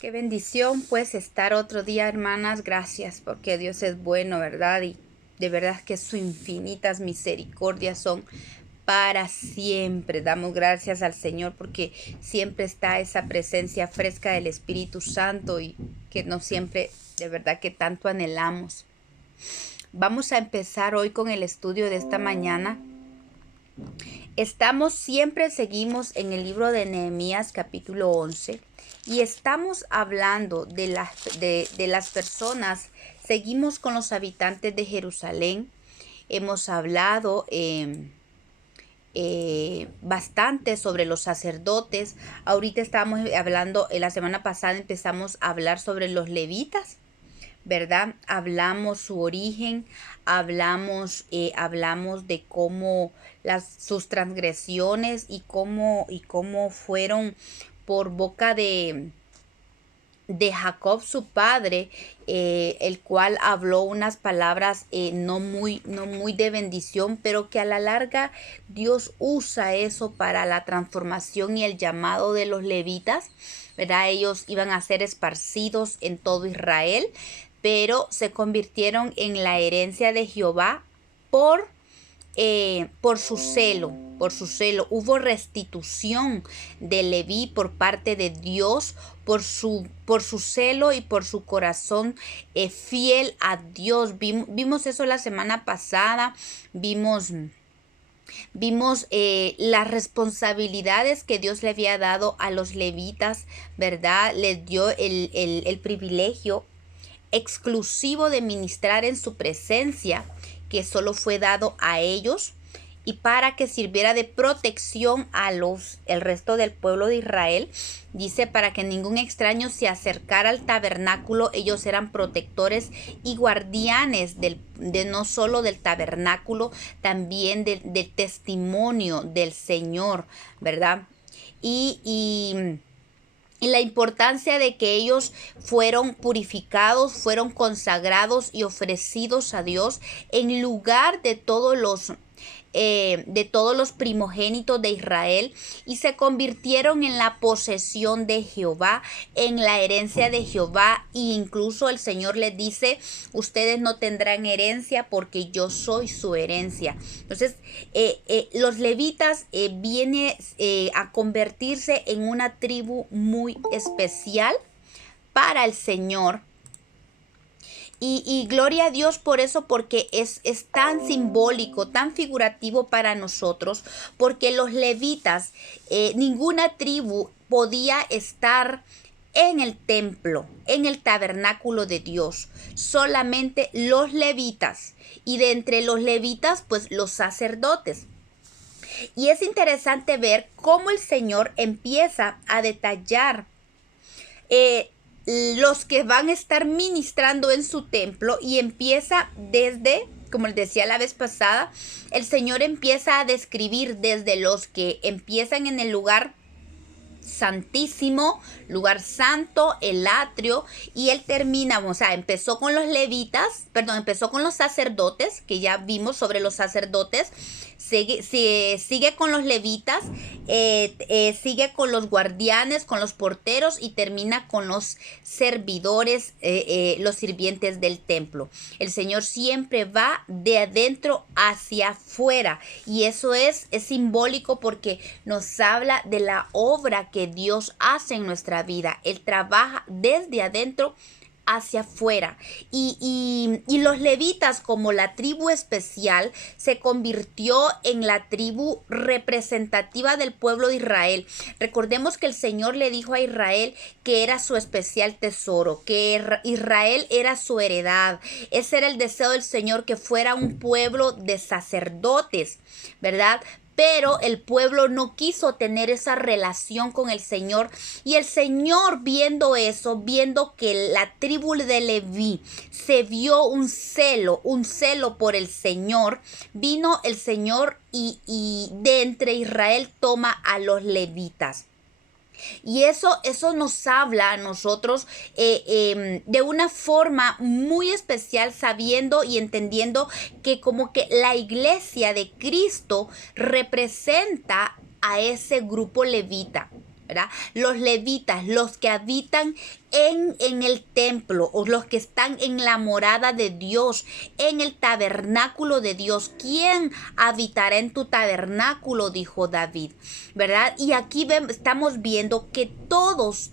Qué bendición pues estar otro día, hermanas. Gracias porque Dios es bueno, ¿verdad? Y de verdad que sus infinitas misericordias son para siempre. Damos gracias al Señor porque siempre está esa presencia fresca del Espíritu Santo y que no siempre, de verdad que tanto anhelamos. Vamos a empezar hoy con el estudio de esta mañana. Seguimos en el libro de Nehemías capítulo 11 y estamos hablando de las personas. Seguimos con los habitantes de Jerusalén. Hemos hablado bastante sobre los sacerdotes. Ahorita estamos hablando, la semana pasada empezamos a hablar sobre los levitas, ¿verdad? Hablamos su origen, hablamos de cómo sus transgresiones y cómo fueron por boca de Jacob su padre, el cual habló unas palabras no muy de bendición, pero que a la larga Dios usa eso para la transformación y el llamado de los levitas, ¿verdad? Ellos iban a ser esparcidos en todo Israel, pero se convirtieron en la herencia de Jehová por su celo, Hubo restitución de Leví por parte de Dios, por su celo y por su corazón fiel a Dios. Vimos eso la semana pasada, vimos las responsabilidades que Dios le había dado a los levitas, ¿verdad? Les dio el privilegio exclusivo de ministrar en su presencia, que solo fue dado a ellos, y para que sirviera de protección a el resto del pueblo de Israel. Dice, para que ningún extraño se acercara al tabernáculo. Ellos eran protectores y guardianes de no solo del tabernáculo, también del testimonio del Señor, ¿verdad? Y la importancia de que ellos fueron purificados, fueron consagrados y ofrecidos a Dios en lugar de todos los primogénitos de Israel, y se convirtieron en la posesión de Jehová, en la herencia de Jehová. E incluso el Señor les dice: ustedes no tendrán herencia porque yo soy su herencia. Entonces los levitas vienen a convertirse en una tribu muy especial para el Señor. Y gloria a Dios por eso, porque es tan simbólico, tan figurativo para nosotros, porque los levitas, ninguna tribu podía estar en el templo, en el tabernáculo de Dios, solamente los levitas, y de entre los levitas, pues los sacerdotes. Y es interesante ver cómo el Señor empieza a detallar los que van a estar ministrando en su templo, y empieza desde, como les decía la vez pasada, el Señor empieza a describir desde los que empiezan en el lugar santísimo, lugar santo, el atrio, y él termina, o sea, empezó con los sacerdotes, que ya vimos sobre los sacerdotes. Sigue con los levitas, sigue con los guardianes, con los porteros, y termina con los servidores, los sirvientes del templo. El Señor siempre va de adentro hacia afuera, y eso es simbólico porque nos habla de la obra que Dios hace en nuestra vida. Él trabaja desde adentro hacia afuera, y los levitas, como la tribu especial, se convirtió en la tribu representativa del pueblo de Israel. Recordemos que el Señor le dijo a Israel que era su especial tesoro, que Israel era su heredad. Ese era el deseo del Señor, que fuera un pueblo de sacerdotes, ¿verdad? Pero el pueblo no quiso tener esa relación con el Señor, y el Señor, viendo eso, viendo que la tribu de Leví se vio un celo por el Señor, vino el Señor y de entre Israel toma a los levitas. Y eso nos habla a nosotros de una forma muy especial, sabiendo y entendiendo que como que la iglesia de Cristo representa a ese grupo levita, ¿verdad? Los levitas, los que habitan en el templo, o los que están en la morada de Dios, en el tabernáculo de Dios. ¿Quién habitará en tu tabernáculo?, dijo David, ¿verdad? Y aquí estamos viendo que todos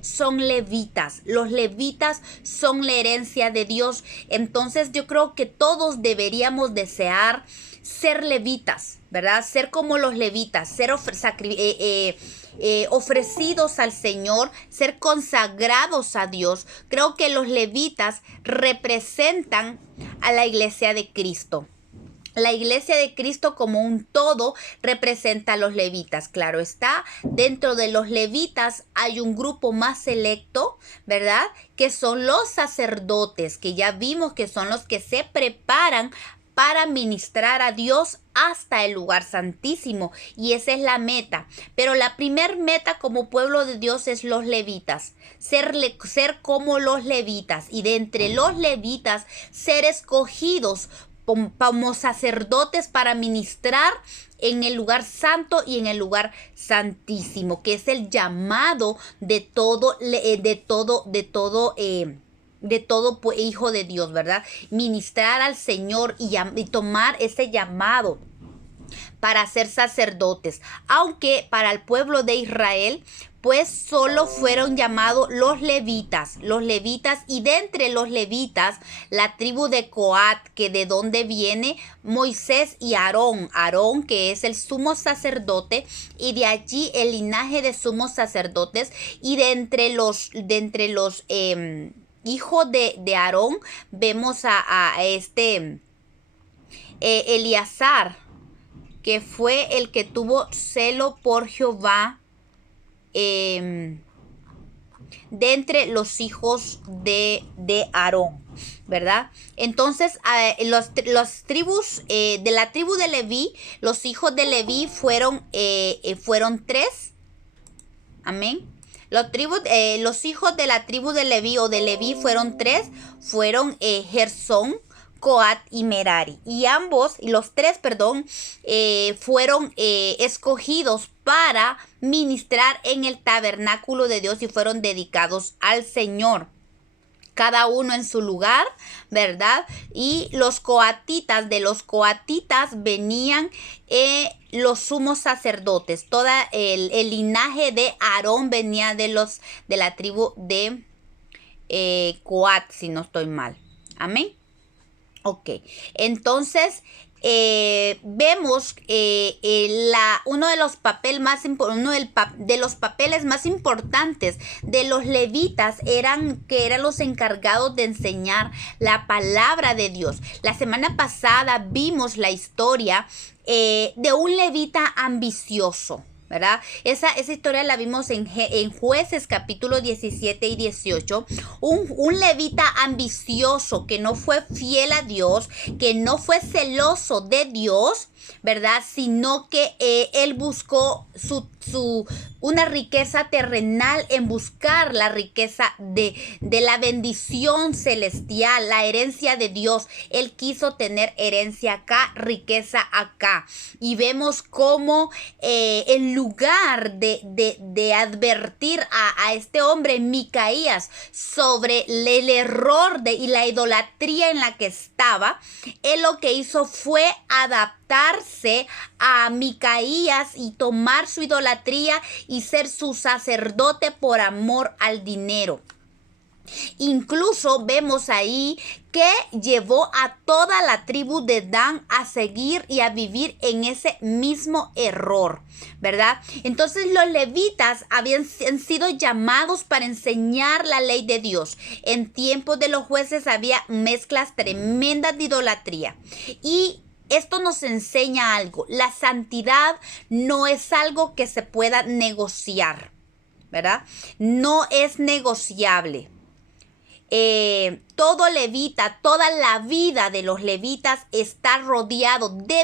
son levitas. Los levitas son la herencia de Dios. Entonces yo creo que todos deberíamos desear ser levitas, ¿verdad? Ser como los levitas, ser ofrecidos al Señor, ser consagrados a Dios. Creo que los levitas representan a la iglesia de Cristo. La iglesia de Cristo como un todo representa a los levitas. Claro está, dentro de los levitas hay un grupo más selecto, ¿verdad? Que son los sacerdotes, que ya vimos que son los que se preparan para ministrar a Dios hasta el lugar santísimo, y esa es la meta. Pero la primer meta como pueblo de Dios es los levitas, ser como los levitas, y de entre los levitas ser escogidos como sacerdotes para ministrar en el lugar santo y en el lugar santísimo, que es el llamado de todo hijo de Dios, ¿verdad? Ministrar al Señor y tomar ese llamado para ser sacerdotes. Aunque para el pueblo de Israel, pues solo fueron llamados los levitas, y de entre los levitas, la tribu de Coat, que de donde viene Moisés y Aarón, que es el sumo sacerdote, y de allí el linaje de sumos sacerdotes, y de entre los hijo de Aarón, vemos a Eleazar, que fue el que tuvo celo por Jehová de entre los hijos de Aarón, ¿verdad? Entonces, las tribus de la tribu de Leví, los hijos de Leví fueron 3. Amén. Los hijos de la tribu de Leví o de Leví fueron 3, fueron Gersón, Coat y Merari. Y los tres, fueron escogidos para ministrar en el tabernáculo de Dios y fueron dedicados al Señor. Cada uno en su lugar, ¿verdad? Y de los coatitas venían los sumos sacerdotes. Todo el linaje de Aarón venía de la tribu de Coat, si no estoy mal. Amén. Ok, entonces vemos uno de los papeles más importantes de los levitas eran los encargados de enseñar la palabra de Dios. La semana pasada vimos la historia de un levita ambicioso, ¿verdad? Esa historia la vimos en Jueces capítulo 17 y 18. Un levita ambicioso que no fue fiel a Dios, que no fue celoso de Dios, ¿verdad? Sino que él buscó una riqueza terrenal en buscar la riqueza de la bendición celestial, la herencia de Dios. Él quiso tener herencia acá, riqueza acá. Y vemos cómo en lugar de advertir a este hombre Micaías sobre el error y la idolatría en la que estaba, él lo que hizo fue adaptarse a Micaías y tomar su idolatría y ser su sacerdote por amor al dinero. Incluso vemos ahí que llevó a toda la tribu de Dan a seguir y a vivir en ese mismo error, ¿verdad? Entonces los levitas habían sido llamados para enseñar la ley de Dios. En tiempos de los jueces había mezclas tremendas de idolatría. Y esto nos enseña algo. La santidad no es algo que se pueda negociar, ¿verdad? No es negociable. Todo levita, toda la vida de los levitas debe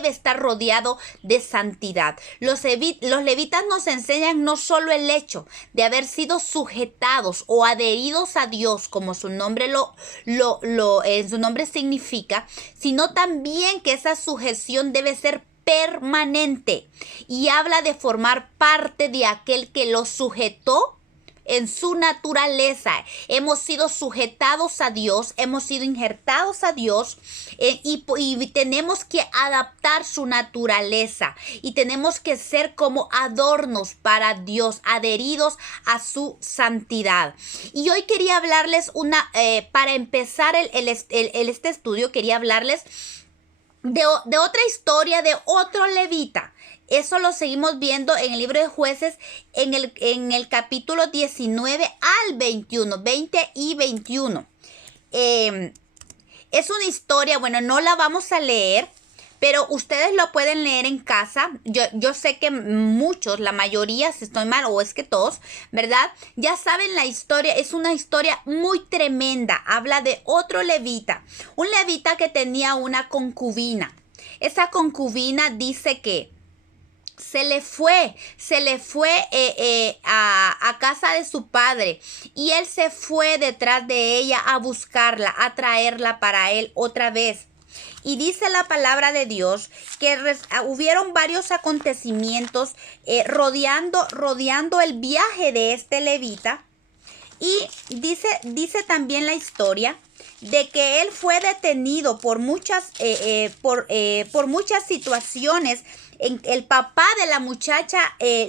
estar rodeado de santidad. Los levitas nos enseñan no solo el hecho de haber sido sujetados o adheridos a Dios, como su nombre su nombre significa, sino también que esa sujeción debe ser permanente y habla de formar parte de aquel que lo sujetó en su naturaleza. Hemos sido sujetados a Dios, hemos sido injertados a Dios y tenemos que adaptar su naturaleza y tenemos que ser como adornos para Dios, adheridos a su santidad. Y hoy quería hablarles para empezar este estudio, quería hablarles de otra historia de otro levita. Eso lo seguimos viendo en el libro de Jueces en el capítulo 19 al 21, 20 y 21. Es una historia, bueno, no la vamos a leer, pero ustedes lo pueden leer en casa. Yo sé que muchos, la mayoría, si estoy mal, o es que todos, ¿verdad? Ya saben la historia, es una historia muy tremenda. Habla de otro levita, un levita que tenía una concubina. Esa concubina dice que se le fue a casa de su padre y él se fue detrás de ella a buscarla, a traerla para él otra vez. Y dice la palabra de Dios que hubieron varios acontecimientos rodeando el viaje de este levita. Y dice también la historia de que él fue detenido por muchas situaciones. El papá de la muchacha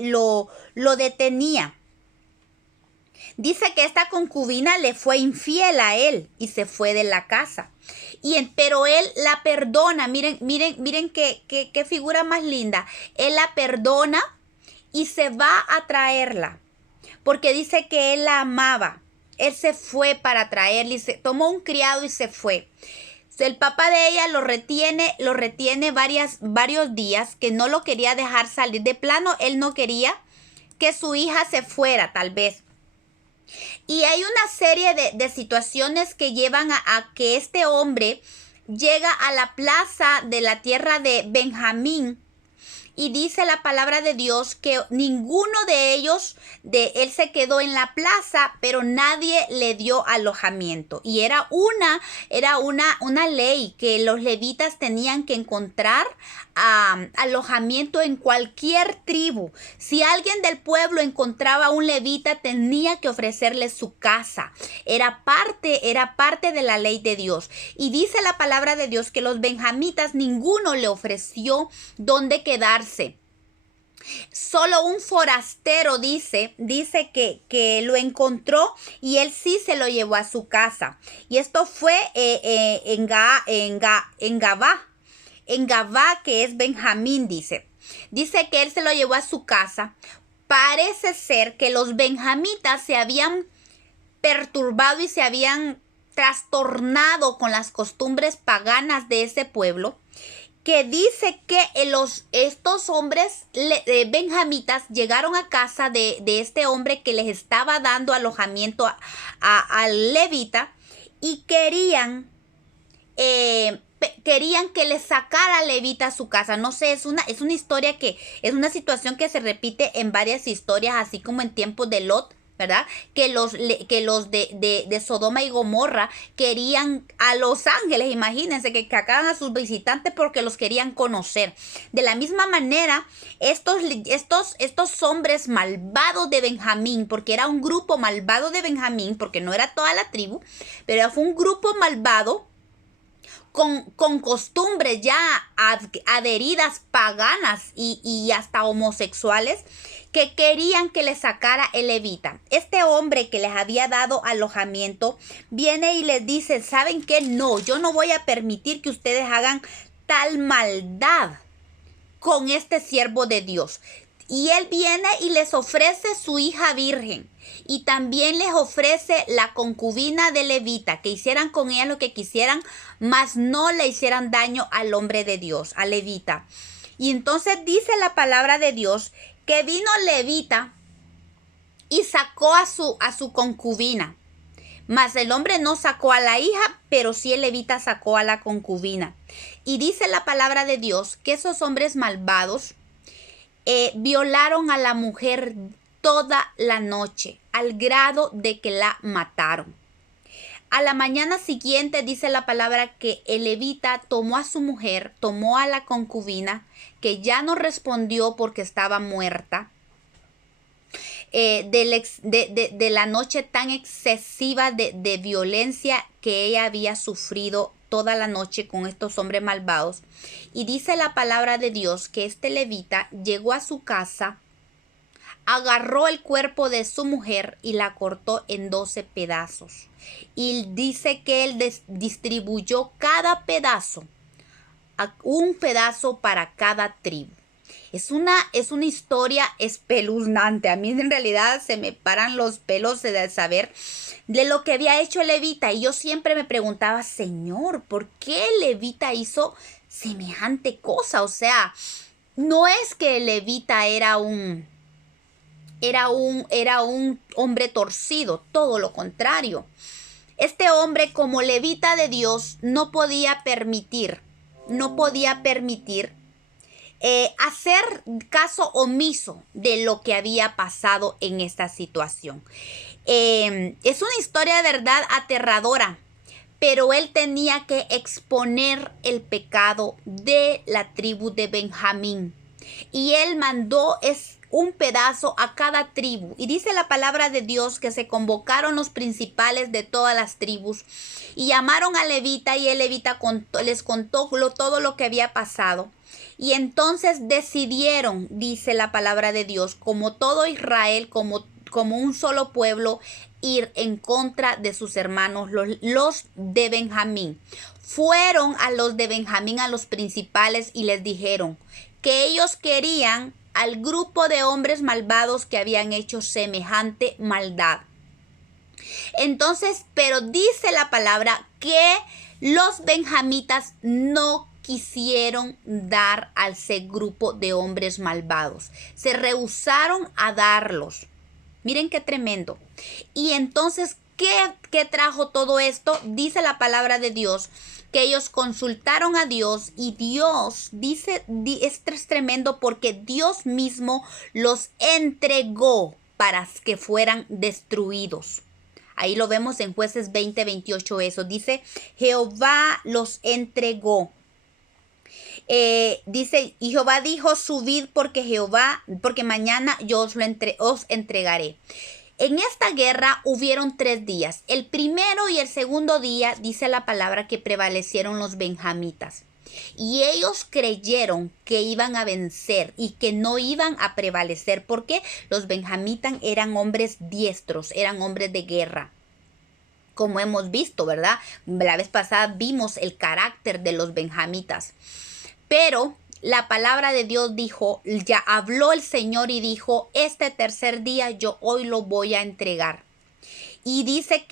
lo detenía. Dice que esta concubina le fue infiel a él y se fue de la casa. Pero él la perdona. Miren qué figura más linda. Él la perdona y se va a traerla. Porque dice que él la amaba. Él se fue para traerla y tomó un criado y se fue. El papá de ella lo retiene varios días, que no lo quería dejar salir. De plano, él no quería que su hija se fuera, tal vez. Y hay una serie de situaciones que llevan a que este hombre llega a la plaza de la tierra de Benjamín. Y dice la palabra de Dios que ninguno de ellos, él se quedó en la plaza, pero nadie le dio alojamiento. Y era una ley que los levitas tenían que encontrar alojamiento en cualquier tribu. Si alguien del pueblo encontraba a un levita, tenía que ofrecerle su casa. Era parte de la ley de Dios. Y dice la palabra de Dios que los benjamitas, ninguno le ofreció dónde quedarse. Solo un forastero dice que lo encontró y él sí se lo llevó a su casa. Y esto fue en Gabá, que es Benjamín, dice. Dice que él se lo llevó a su casa. Parece ser que los benjamitas se habían perturbado y se habían trastornado con las costumbres paganas de ese pueblo, que dice que estos hombres benjamitas llegaron a casa de este hombre que les estaba dando alojamiento al levita y querían que le sacara al levita a su casa. No sé, es una historia es una situación que se repite en varias historias, así como en tiempos de Lot, ¿verdad? Que los de Sodoma y Gomorra querían a los ángeles, imagínense, que sacaran a sus visitantes porque los querían conocer. De la misma manera, estos hombres malvados de Benjamín, porque era un grupo malvado de Benjamín, porque no era toda la tribu, pero fue un grupo malvado con costumbres ya adheridas, paganas y hasta homosexuales, que querían que le sacara el levita. Este hombre que les había dado alojamiento viene y les dice: ¿saben qué? No, yo no voy a permitir que ustedes hagan tal maldad con este siervo de Dios. Y él viene y les ofrece su hija virgen. Y también les ofrece la concubina de levita, que hicieran con ella lo que quisieran, mas no le hicieran daño al hombre de Dios, al levita. Y entonces dice la palabra de Dios que vino levita y sacó a su concubina. Mas el hombre no sacó a la hija, pero sí el levita sacó a la concubina. Y dice la palabra de Dios que esos hombres malvados violaron a la mujer toda la noche, al grado de que la mataron. A la mañana siguiente dice la palabra que el levita tomó a su mujer, tomó a la concubina, que ya no respondió porque estaba muerta, de la noche tan excesiva de violencia que ella había sufrido toda la noche con estos hombres malvados. Y dice la palabra de Dios que este levita llegó a su casa, agarró el cuerpo de su mujer y la cortó en 12 pedazos. Y dice que él distribuyó cada pedazo, un pedazo para cada tribu. Es una historia espeluznante. A mí en realidad se me paran los pelos de saber de lo que había hecho el levita. Y yo siempre me preguntaba, Señor, ¿por qué el levita hizo semejante cosa? O sea, no es que el levita era un hombre torcido, todo lo contrario. Este hombre, como levita de Dios, no podía permitir hacer caso omiso de lo que había pasado en esta situación. Es una historia de verdad aterradora, pero él tenía que exponer el pecado de la tribu de Benjamín. Y él mandó un pedazo a cada tribu. Y dice la palabra de Dios que se convocaron los principales de todas las tribus y llamaron a levita, y el levita les contó todo lo que había pasado. Y entonces decidieron, dice la palabra de Dios, como todo Israel, como un solo pueblo, ir en contra de sus hermanos, los de Benjamín. Fueron a los de Benjamín, a los principales, y les dijeron que ellos querían al grupo de hombres malvados que habían hecho semejante maldad. Entonces, pero dice la palabra que los benjamitas no quisieron dar a ese grupo de hombres malvados. Se rehusaron a darlos. Miren qué tremendo. Y entonces, ¿qué trajo todo esto? Dice la palabra de Dios que ellos consultaron a Dios, y Dios dice, esto es tremendo, porque Dios mismo los entregó para que fueran destruidos. Ahí lo vemos en Jueces 20:28, eso dice, Jehová los entregó. Dice, y Jehová dijo, subid porque mañana yo os entregaré. En esta guerra hubieron 3 días. El primero y el segundo día dice la palabra que prevalecieron los benjamitas. Y ellos creyeron que iban a vencer y que no iban a prevalecer, porque los benjamitas eran hombres diestros, eran hombres de guerra. Como hemos visto, ¿verdad? La vez pasada vimos el carácter de los benjamitas. Pero la palabra de Dios dijo, ya habló el Señor y dijo, este tercer día yo hoy lo voy a entregar. Y dice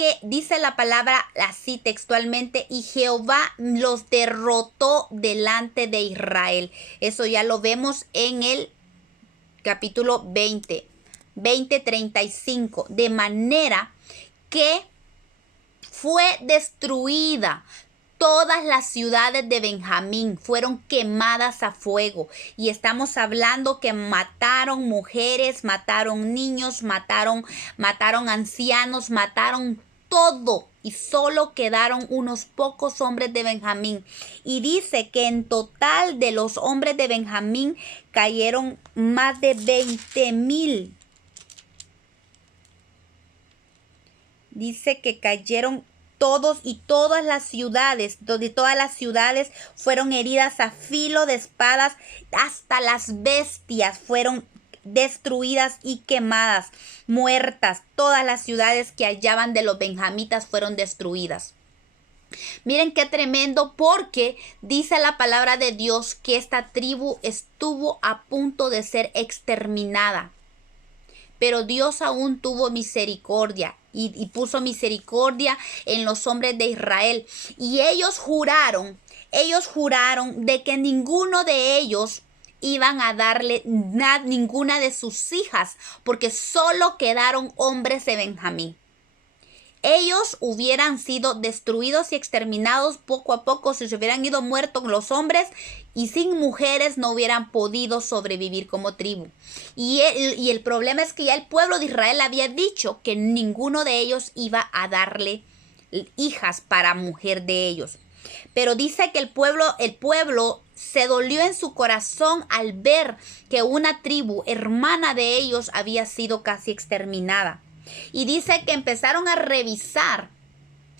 la palabra así textualmente, y Jehová los derrotó delante de Israel. Eso ya lo vemos en el capítulo 20:35. De manera que fue destruida. Todas las ciudades de Benjamín fueron quemadas a fuego. Y estamos hablando que mataron mujeres, mataron niños, mataron ancianos, mataron todo. Y solo quedaron unos pocos hombres de Benjamín. Y dice que en total de los hombres de Benjamín cayeron más de 20,000. Dice que cayeron todos, y todas las ciudades fueron heridas a filo de espadas, hasta las bestias fueron destruidas y quemadas, muertas. Todas las ciudades que hallaban de los benjamitas fueron destruidas. Miren qué tremendo, porque dice la palabra de Dios que esta tribu estuvo a punto de ser exterminada. Pero Dios aún tuvo misericordia y puso misericordia en los hombres de Israel. Y ellos juraron de que ninguno de ellos iban a darle ninguna de sus hijas, porque solo quedaron hombres de Benjamín. Ellos hubieran sido destruidos y exterminados poco a poco si se hubieran ido muertos los hombres, y sin mujeres no hubieran podido sobrevivir como tribu. Y el problema es que ya el pueblo de Israel había dicho que ninguno de ellos iba a darle hijas para mujer de ellos. Pero dice que el pueblo se dolió en su corazón al ver que una tribu hermana de ellos había sido casi exterminada. Y dice que empezaron a revisar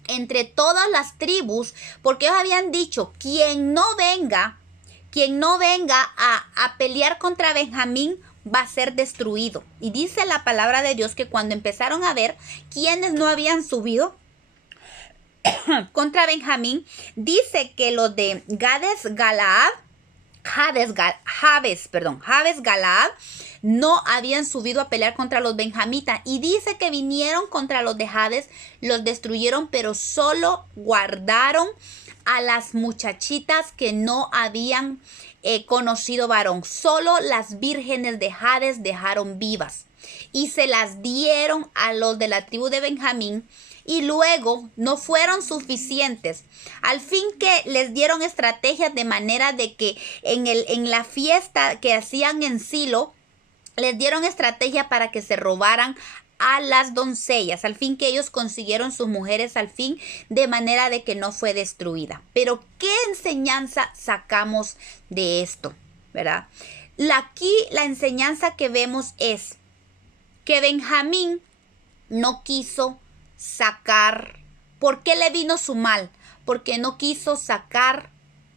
entre todas las tribus, porque ellos habían dicho, quien no venga a pelear contra Benjamín va a ser destruido. Y dice la palabra de Dios que cuando empezaron a ver quienes no habían subido contra Benjamín, dice que los de Jabes Galaad no habían subido a pelear contra los benjamitas, y dice que vinieron contra los de Jabes, los destruyeron, pero solo guardaron a las muchachitas que no habían conocido varón. Solo las vírgenes de Jabes dejaron vivas y se las dieron a los de la tribu de Benjamín. Y luego no fueron suficientes. Al fin que les dieron estrategias de manera de que en la fiesta que hacían en Silo, les dieron estrategia para que se robaran a las doncellas. Al fin que ellos consiguieron sus mujeres al fin, de manera de que no fue destruida. Pero ¿qué enseñanza sacamos de esto? ¿Verdad? Aquí la enseñanza que vemos es que Benjamín no quiso sacar. ¿Por qué le vino su mal? Porque no quiso sacar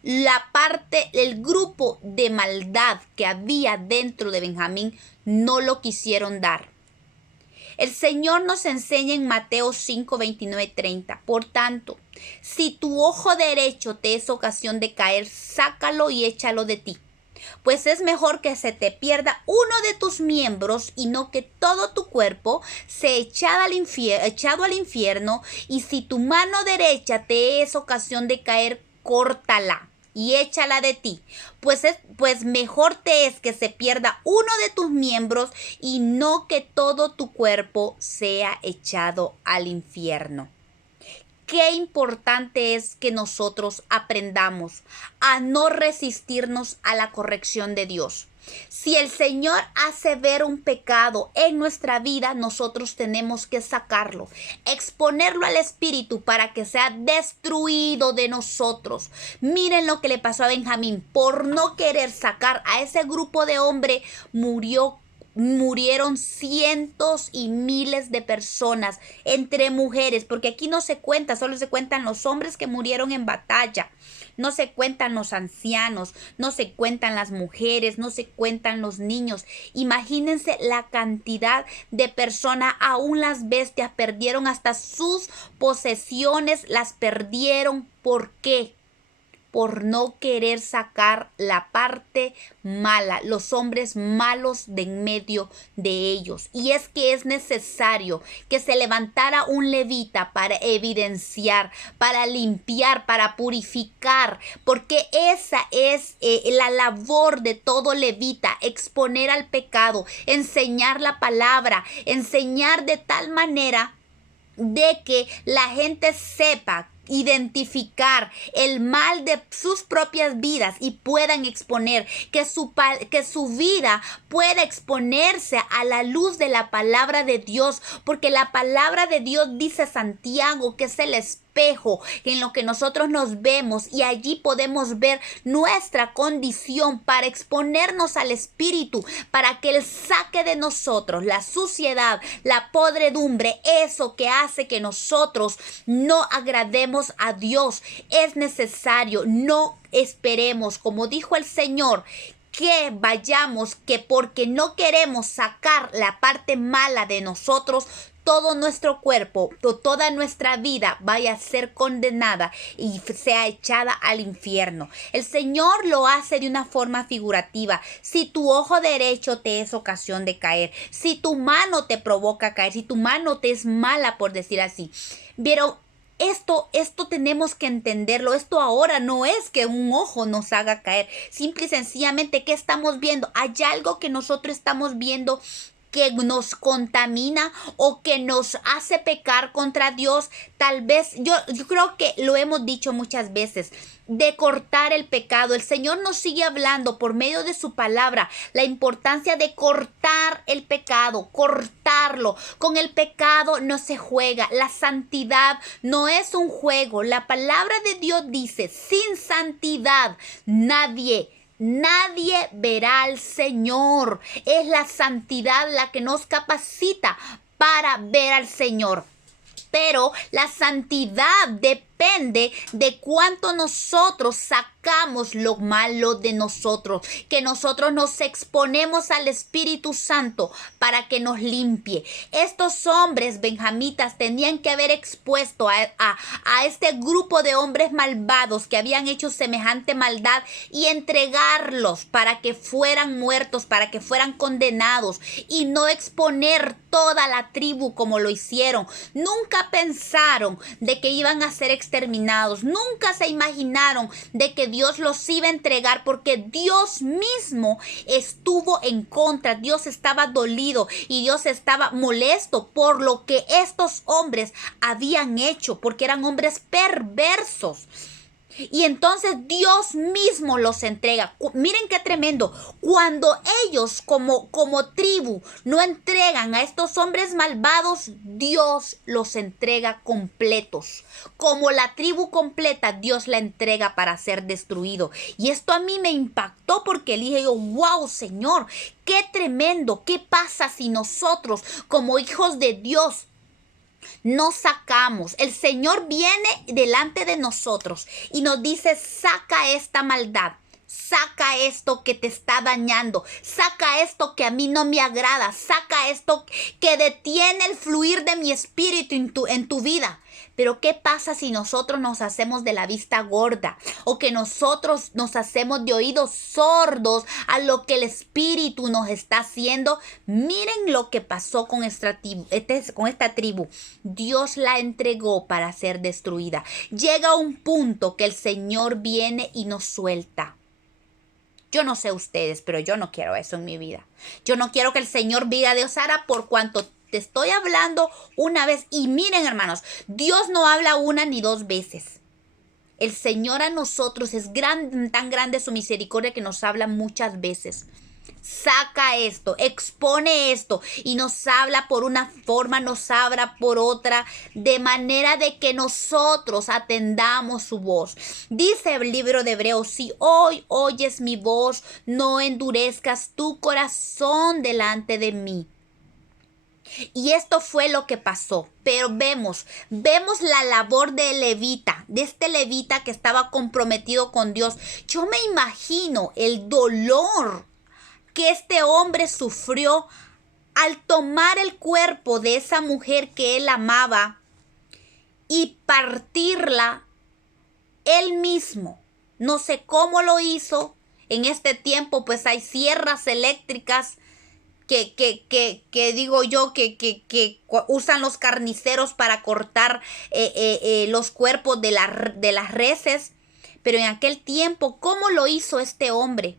la parte, el grupo de maldad que había dentro de Benjamín, no lo quisieron dar. El Señor nos enseña en Mateo 5, 29, 30. Por tanto, si tu ojo derecho te es ocasión de caer, sácalo y échalo de ti. Pues es mejor que se te pierda uno de tus miembros y no que todo tu cuerpo sea echado al infierno. Y si tu mano derecha te es ocasión de caer, córtala y échala de ti. Pues mejor te es que se pierda uno de tus miembros y no que todo tu cuerpo sea echado al infierno. Qué importante es que nosotros aprendamos a no resistirnos a la corrección de Dios. Si el Señor hace ver un pecado en nuestra vida, nosotros tenemos que sacarlo, exponerlo al Espíritu para que sea destruido de nosotros. Miren lo que le pasó a Benjamín. Por no querer sacar a ese grupo de hombres, murieron cientos y miles de personas, entre mujeres, porque aquí no se cuenta, solo se cuentan los hombres que murieron en batalla. No se cuentan los ancianos, no se cuentan las mujeres, no se cuentan los niños. Imagínense la cantidad de personas, aún las bestias perdieron hasta sus posesiones, las perdieron. ¿Por qué? Por no querer sacar la parte mala, los hombres malos de en medio de ellos. Y es que es necesario que se levantara un levita para evidenciar, para limpiar, para purificar, porque esa es la labor de todo levita: exponer al pecado, enseñar la palabra, enseñar de tal manera de que la gente sepa identificar el mal de sus propias vidas y puedan exponer, que su vida pueda exponerse a la luz de la palabra de Dios, porque la palabra de Dios, dice Santiago, que es el espejo en lo que nosotros nos vemos, y allí podemos ver nuestra condición para exponernos al Espíritu, para que Él saque de nosotros la suciedad, la podredumbre, eso que hace que nosotros no agrademos a Dios. Es necesario, no esperemos, como dijo el Señor, que vayamos, que porque no queremos sacar la parte mala de nosotros, todo nuestro cuerpo o toda nuestra vida vaya a ser condenada y sea echada al infierno. El Señor lo hace de una forma figurativa. Si tu ojo derecho te es ocasión de caer, si tu mano te provoca caer, si tu mano te es mala, por decir así. Pero esto tenemos que entenderlo. Esto ahora no es que un ojo nos haga caer. Simple y sencillamente, ¿qué estamos viendo? Hay algo que nosotros estamos viendo que nos contamina o que nos hace pecar contra Dios. Tal vez, yo creo que lo hemos dicho muchas veces, de cortar el pecado. El Señor nos sigue hablando por medio de su palabra la importancia de cortar el pecado, cortarlo. Con el pecado no se juega. La santidad no es un juego. La palabra de Dios dice, sin santidad nadie verá al Señor. Es la santidad la que nos capacita para ver al Señor. Pero la santidad depende de cuánto nosotros sacamos lo malo de nosotros, que nosotros nos exponemos al Espíritu Santo para que nos limpie. Estos hombres benjamitas tenían que haber expuesto a este grupo de hombres malvados que habían hecho semejante maldad y entregarlos para que fueran muertos, para que fueran condenados, y no exponer toda la tribu como lo hicieron. Nunca pensaron de que iban a ser exterminados. Nunca se imaginaron de que Dios los iba a entregar, porque Dios mismo estuvo en contra. Dios estaba dolido y Dios estaba molesto por lo que estos hombres habían hecho, porque eran hombres perversos. Y entonces Dios mismo los entrega. Miren qué tremendo. Cuando ellos como tribu no entregan a estos hombres malvados, Dios los entrega completos. Como la tribu completa, Dios la entrega para ser destruido. Y esto a mí me impactó, porque dije yo, wow, Señor, qué tremendo. ¿Qué pasa si nosotros como hijos de Dios no sacamos? El Señor viene delante de nosotros y nos dice, saca esta maldad, saca esto que te está dañando, saca esto que a mí no me agrada, saca esto que detiene el fluir de mi espíritu en tu vida. Pero ¿qué pasa si nosotros nos hacemos de la vista gorda, o que nosotros nos hacemos de oídos sordos a lo que el Espíritu nos está haciendo? Miren lo que pasó con esta tribu. Dios la entregó para ser destruida. Llega un punto que el Señor viene y nos suelta. Yo no sé ustedes, pero yo no quiero eso en mi vida. Yo no quiero que el Señor diga, Dios, Sara, por cuanto te estoy hablando una vez. Y miren, hermanos, Dios no habla una ni dos veces. El Señor a nosotros es tan grande su misericordia que nos habla muchas veces. Saca esto, expone esto, y nos habla por una forma, nos habla por otra, de manera de que nosotros atendamos su voz. Dice el libro de Hebreos, si hoy oyes mi voz, no endurezcas tu corazón delante de mí. Y esto fue lo que pasó. Pero vemos la labor de este levita que estaba comprometido con Dios. Yo me imagino el dolor que este hombre sufrió al tomar el cuerpo de esa mujer que él amaba y partirla él mismo. No sé cómo lo hizo. En este tiempo pues hay sierras eléctricas que digo yo que usan los carniceros para cortar los cuerpos de las reses. Pero en aquel tiempo, ¿cómo lo hizo este hombre?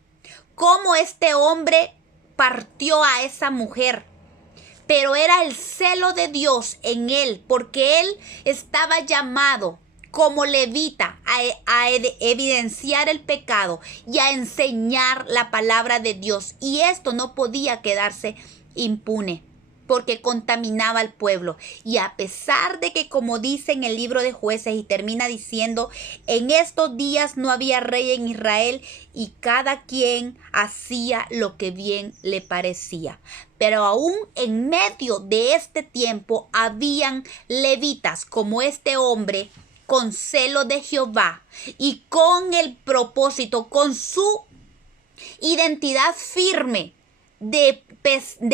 ¿Cómo este hombre partió a esa mujer? Pero era el celo de Dios en él, porque él estaba llamado como levita a evidenciar el pecado y a enseñar la palabra de Dios. Y esto no podía quedarse impune, porque contaminaba al pueblo. Y a pesar de que, como dice en el libro de Jueces, y termina diciendo, en estos días no había rey en Israel, y cada quien hacía lo que bien le parecía. Pero aún en medio de este tiempo habían levitas como este hombre, con celo de Jehová y con el propósito, con su identidad firme, de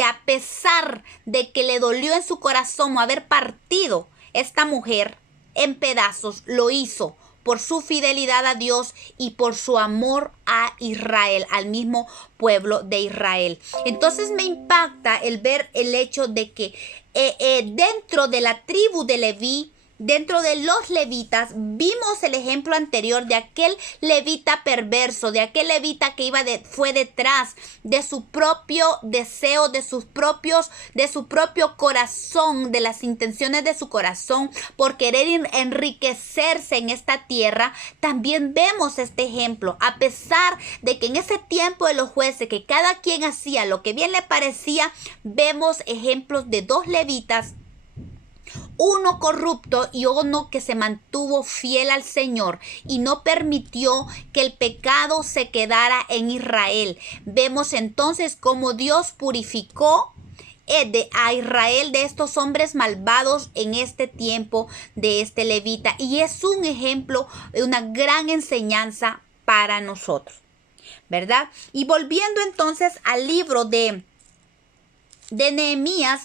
a pesar de que le dolió en su corazón haber partido esta mujer en pedazos, lo hizo por su fidelidad a Dios y por su amor a Israel, al mismo pueblo de Israel. Entonces me impacta el ver el hecho de que dentro de la tribu de Leví dentro de los levitas, vimos el ejemplo anterior de aquel levita perverso, de aquel levita que fue detrás de su propio deseo, de su propio corazón, de las intenciones de su corazón, por querer enriquecerse en esta tierra. También vemos este ejemplo, a pesar de que en ese tiempo de los jueces, que cada quien hacía lo que bien le parecía, vemos ejemplos de dos levitas, uno corrupto y uno que se mantuvo fiel al Señor y no permitió que el pecado se quedara en Israel. Vemos entonces cómo Dios purificó a Israel de estos hombres malvados en este tiempo de este levita. Y es un ejemplo, una gran enseñanza para nosotros, ¿verdad? Y volviendo entonces al libro de Nehemías,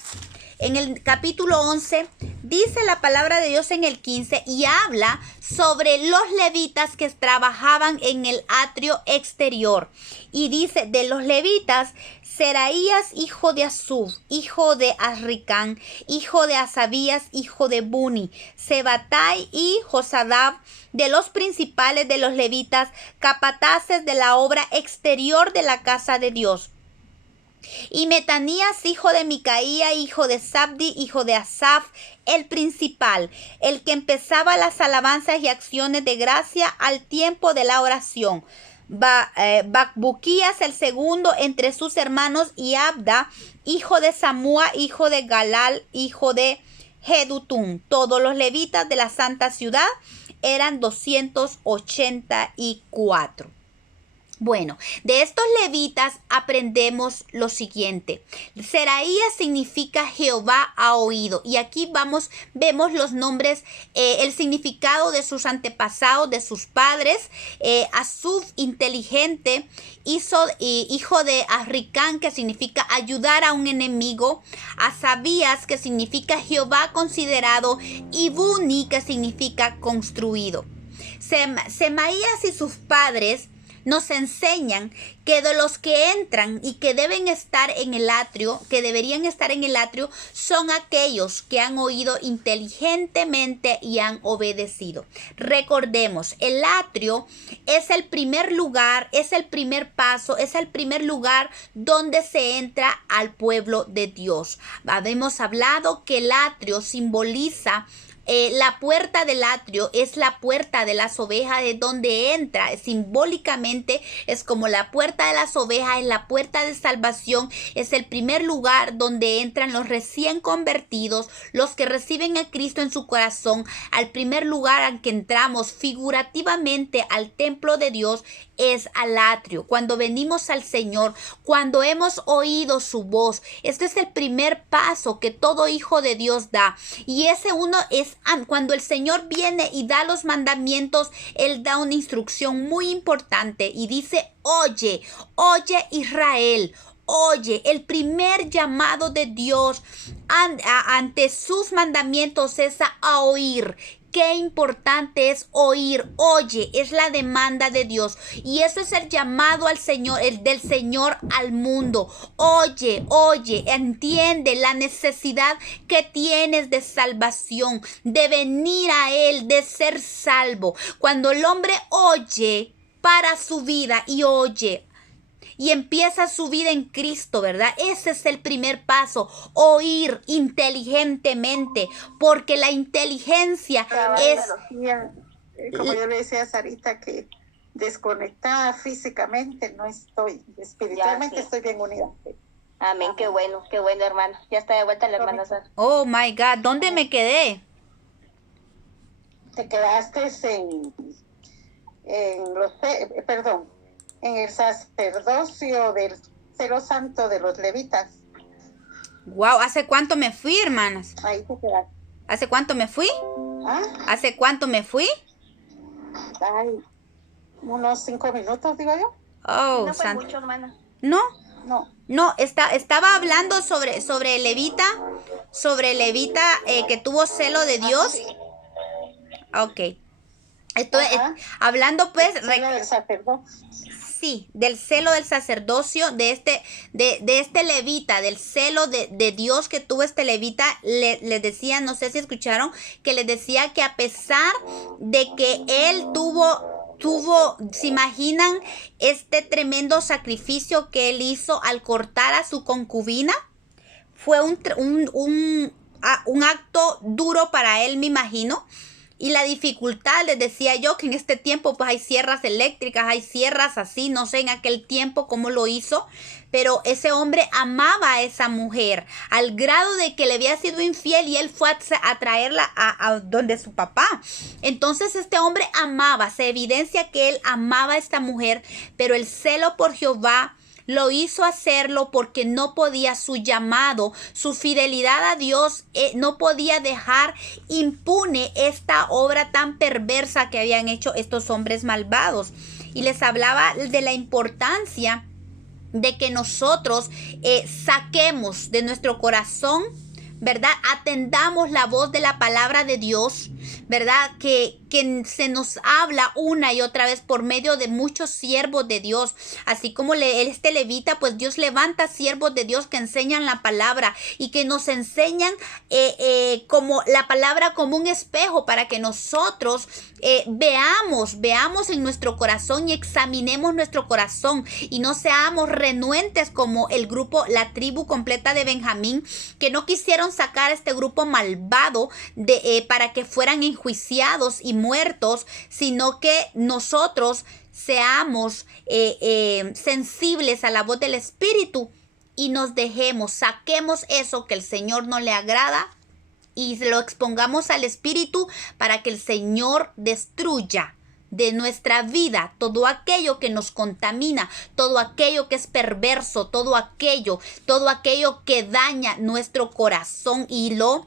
en el capítulo 11, dice la palabra de Dios en el 15 y habla sobre los levitas que trabajaban en el atrio exterior. Y dice, de los levitas, Seraías, hijo de Asuf, hijo de Azricán, hijo de Asabías, hijo de Buni, Sebatai y Josadab, de los principales de los levitas, capataces de la obra exterior de la casa de Dios. Y Metanías, hijo de Micaía, hijo de Sabdi, hijo de Asaf, el principal, el que empezaba las alabanzas y acciones de gracia al tiempo de la oración. Bacbuquías, el segundo entre sus hermanos, y Abda, hijo de Samúa, hijo de Galal, hijo de Jedutún. Todos los levitas de la santa ciudad eran 284. Bueno, de estos levitas aprendemos lo siguiente. Seraías significa Jehová ha oído. Y aquí vemos los nombres, el significado de sus antepasados, de sus padres. Asuf, inteligente, hijo de Azricán, que significa ayudar a un enemigo. Asabías, que significa Jehová considerado. Y Buni, que significa construido. Semaías y sus padres nos enseñan que de los que entran y que deben estar en el atrio, que deberían estar en el atrio, son aquellos que han oído inteligentemente y han obedecido. Recordemos, el atrio es el primer lugar, es el primer paso, es el primer lugar donde se entra al pueblo de Dios. Habíamos hablado que el atrio simboliza la puerta del atrio, es la puerta de las ovejas, de donde entra simbólicamente, es como la puerta de las ovejas, es la puerta de salvación, es el primer lugar donde entran los recién convertidos, los que reciben a Cristo en su corazón. Al primer lugar al que entramos figurativamente al templo de Dios es al atrio, cuando venimos al Señor, cuando hemos oído su voz. Este es el primer paso que todo hijo de Dios da, y ese uno es cuando el Señor viene y da los mandamientos. Él da una instrucción muy importante y dice: oye Israel, oye. El primer llamado de Dios ante sus mandamientos es a oír. Qué importante es oír. Oye, es la demanda de Dios. Y eso es el llamado al Señor, el del Señor al mundo. Oye, entiende la necesidad que tienes de salvación, de venir a Él, de ser salvo. Cuando el hombre oye para su vida y oye y empieza su vida en Cristo, ¿verdad? Ese es el primer paso, oír inteligentemente, porque la inteligencia es... Como yo le decía a Sarita, que desconectada físicamente no estoy, espiritualmente estoy bien unida. Amén, qué bueno, hermano. Ya está de vuelta la hermana Sara. Oh my God, ¿dónde me quedé? Te quedaste en el sacerdocio del cero santo de los levitas. Wow, ¿hace cuánto me fui, hermanas? Ahí te quedaste. ¿Hace cuánto me fui? ¿Ah? ¿Hace cuánto me fui? Ay, unos 5 minutos, digo yo. Oh, no fue mucho, hermana. No, estaba hablando sobre el levita, que tuvo celo de Dios. Sí. Ok. Estoy hablando pues... Celo del sacerdocio. sí, del celo del sacerdocio, de este levita, del celo de Dios que tuvo este levita, le decía, no sé si escucharon, que les decía que a pesar de que él tuvo, ¿se imaginan este tremendo sacrificio que él hizo al cortar a su concubina? Fue un acto duro para él, me imagino. Y la dificultad, les decía yo, que en este tiempo pues hay sierras eléctricas, hay sierras así, no sé en aquel tiempo cómo lo hizo, pero ese hombre amaba a esa mujer al grado de que le había sido infiel y él fue a traerla a donde su papá. Entonces este hombre amaba, se evidencia que él amaba a esta mujer, pero el celo por Jehová lo hizo hacerlo porque no podía, su llamado, su fidelidad a Dios, no podía dejar impune esta obra tan perversa que habían hecho estos hombres malvados. Y les hablaba de la importancia de que nosotros saquemos de nuestro corazón, ¿verdad? Atendamos la voz de la palabra de Dios, ¿verdad? Que se nos habla una y otra vez por medio de muchos siervos de Dios. Así como este levita, pues Dios levanta siervos de Dios que enseñan la palabra y que nos enseñan como la palabra como un espejo para que nosotros veamos en nuestro corazón y examinemos nuestro corazón y no seamos renuentes como el grupo, la tribu completa de Benjamín, que no quisieron sacar a este grupo malvado para que fueran enjuiciados y muertos, sino que nosotros seamos sensibles a la voz del Espíritu y nos saquemos eso que el Señor no le agrada y lo expongamos al Espíritu para que el Señor destruya de nuestra vida todo aquello que nos contamina, todo aquello que es perverso, todo aquello que daña nuestro corazón y lo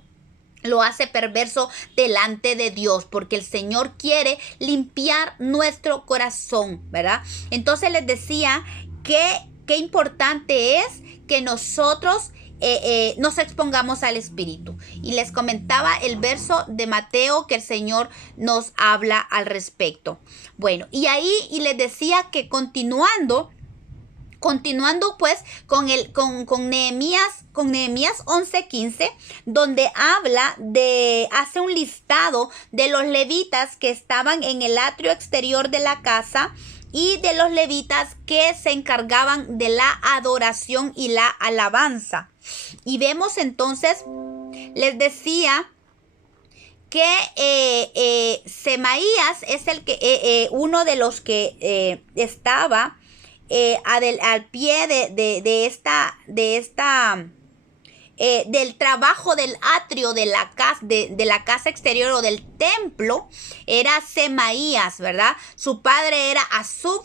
hace perverso delante de Dios, porque el Señor quiere limpiar nuestro corazón, ¿verdad? Entonces les decía que qué importante es que nosotros nos expongamos al Espíritu. Y les comentaba el verso de Mateo que el Señor nos habla al respecto. Bueno, y les decía que continuando pues con Nehemías 11:15, donde hace un listado de los levitas que estaban en el atrio exterior de la casa y de los levitas que se encargaban de la adoración y la alabanza. Y vemos entonces, les decía que Semaías es uno de los que estaba al pie del trabajo del atrio de la casa exterior o del templo, era Semaías, ¿verdad? Su padre era Asub,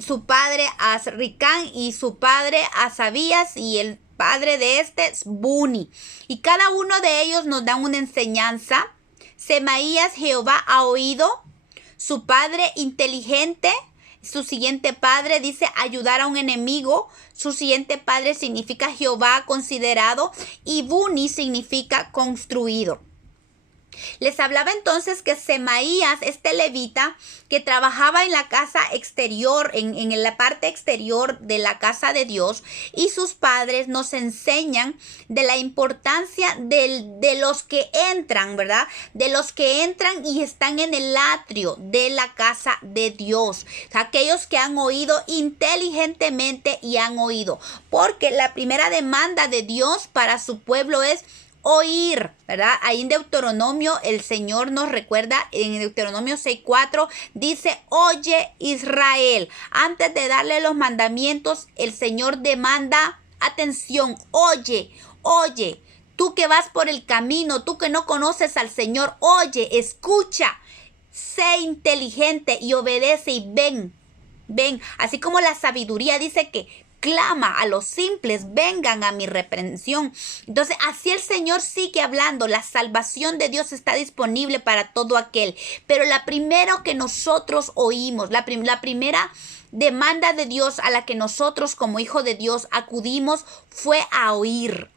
su padre Azricán y su padre Asabías y el padre de este es Buni. Y cada uno de ellos nos da una enseñanza. Semaías, Jehová ha oído, su padre inteligente. Su siguiente padre dice ayudar a un enemigo. Su siguiente padre significa Jehová considerado. Y Buni significa construido. Les hablaba entonces que Semaías, este levita, que trabajaba en la casa exterior, en la parte exterior de la casa de Dios, y sus padres nos enseñan de la importancia de los que entran, ¿verdad? De los que entran y están en el atrio de la casa de Dios. Aquellos que han oído inteligentemente y han oído. Porque la primera demanda de Dios para su pueblo es oír, ¿verdad? Ahí en Deuteronomio el Señor nos recuerda, en Deuteronomio 6:4 dice, oye Israel. Antes de darle los mandamientos, el Señor demanda atención, oye. Tú que vas por el camino, tú que no conoces al Señor, oye, escucha, sé inteligente y obedece y ven. Así como la sabiduría dice que clama a los simples, vengan a mi reprensión. Entonces, así el Señor sigue hablando. La salvación de Dios está disponible para todo aquel. Pero la primera que nosotros oímos, la primera demanda de Dios a la que nosotros como hijos de Dios acudimos fue a oír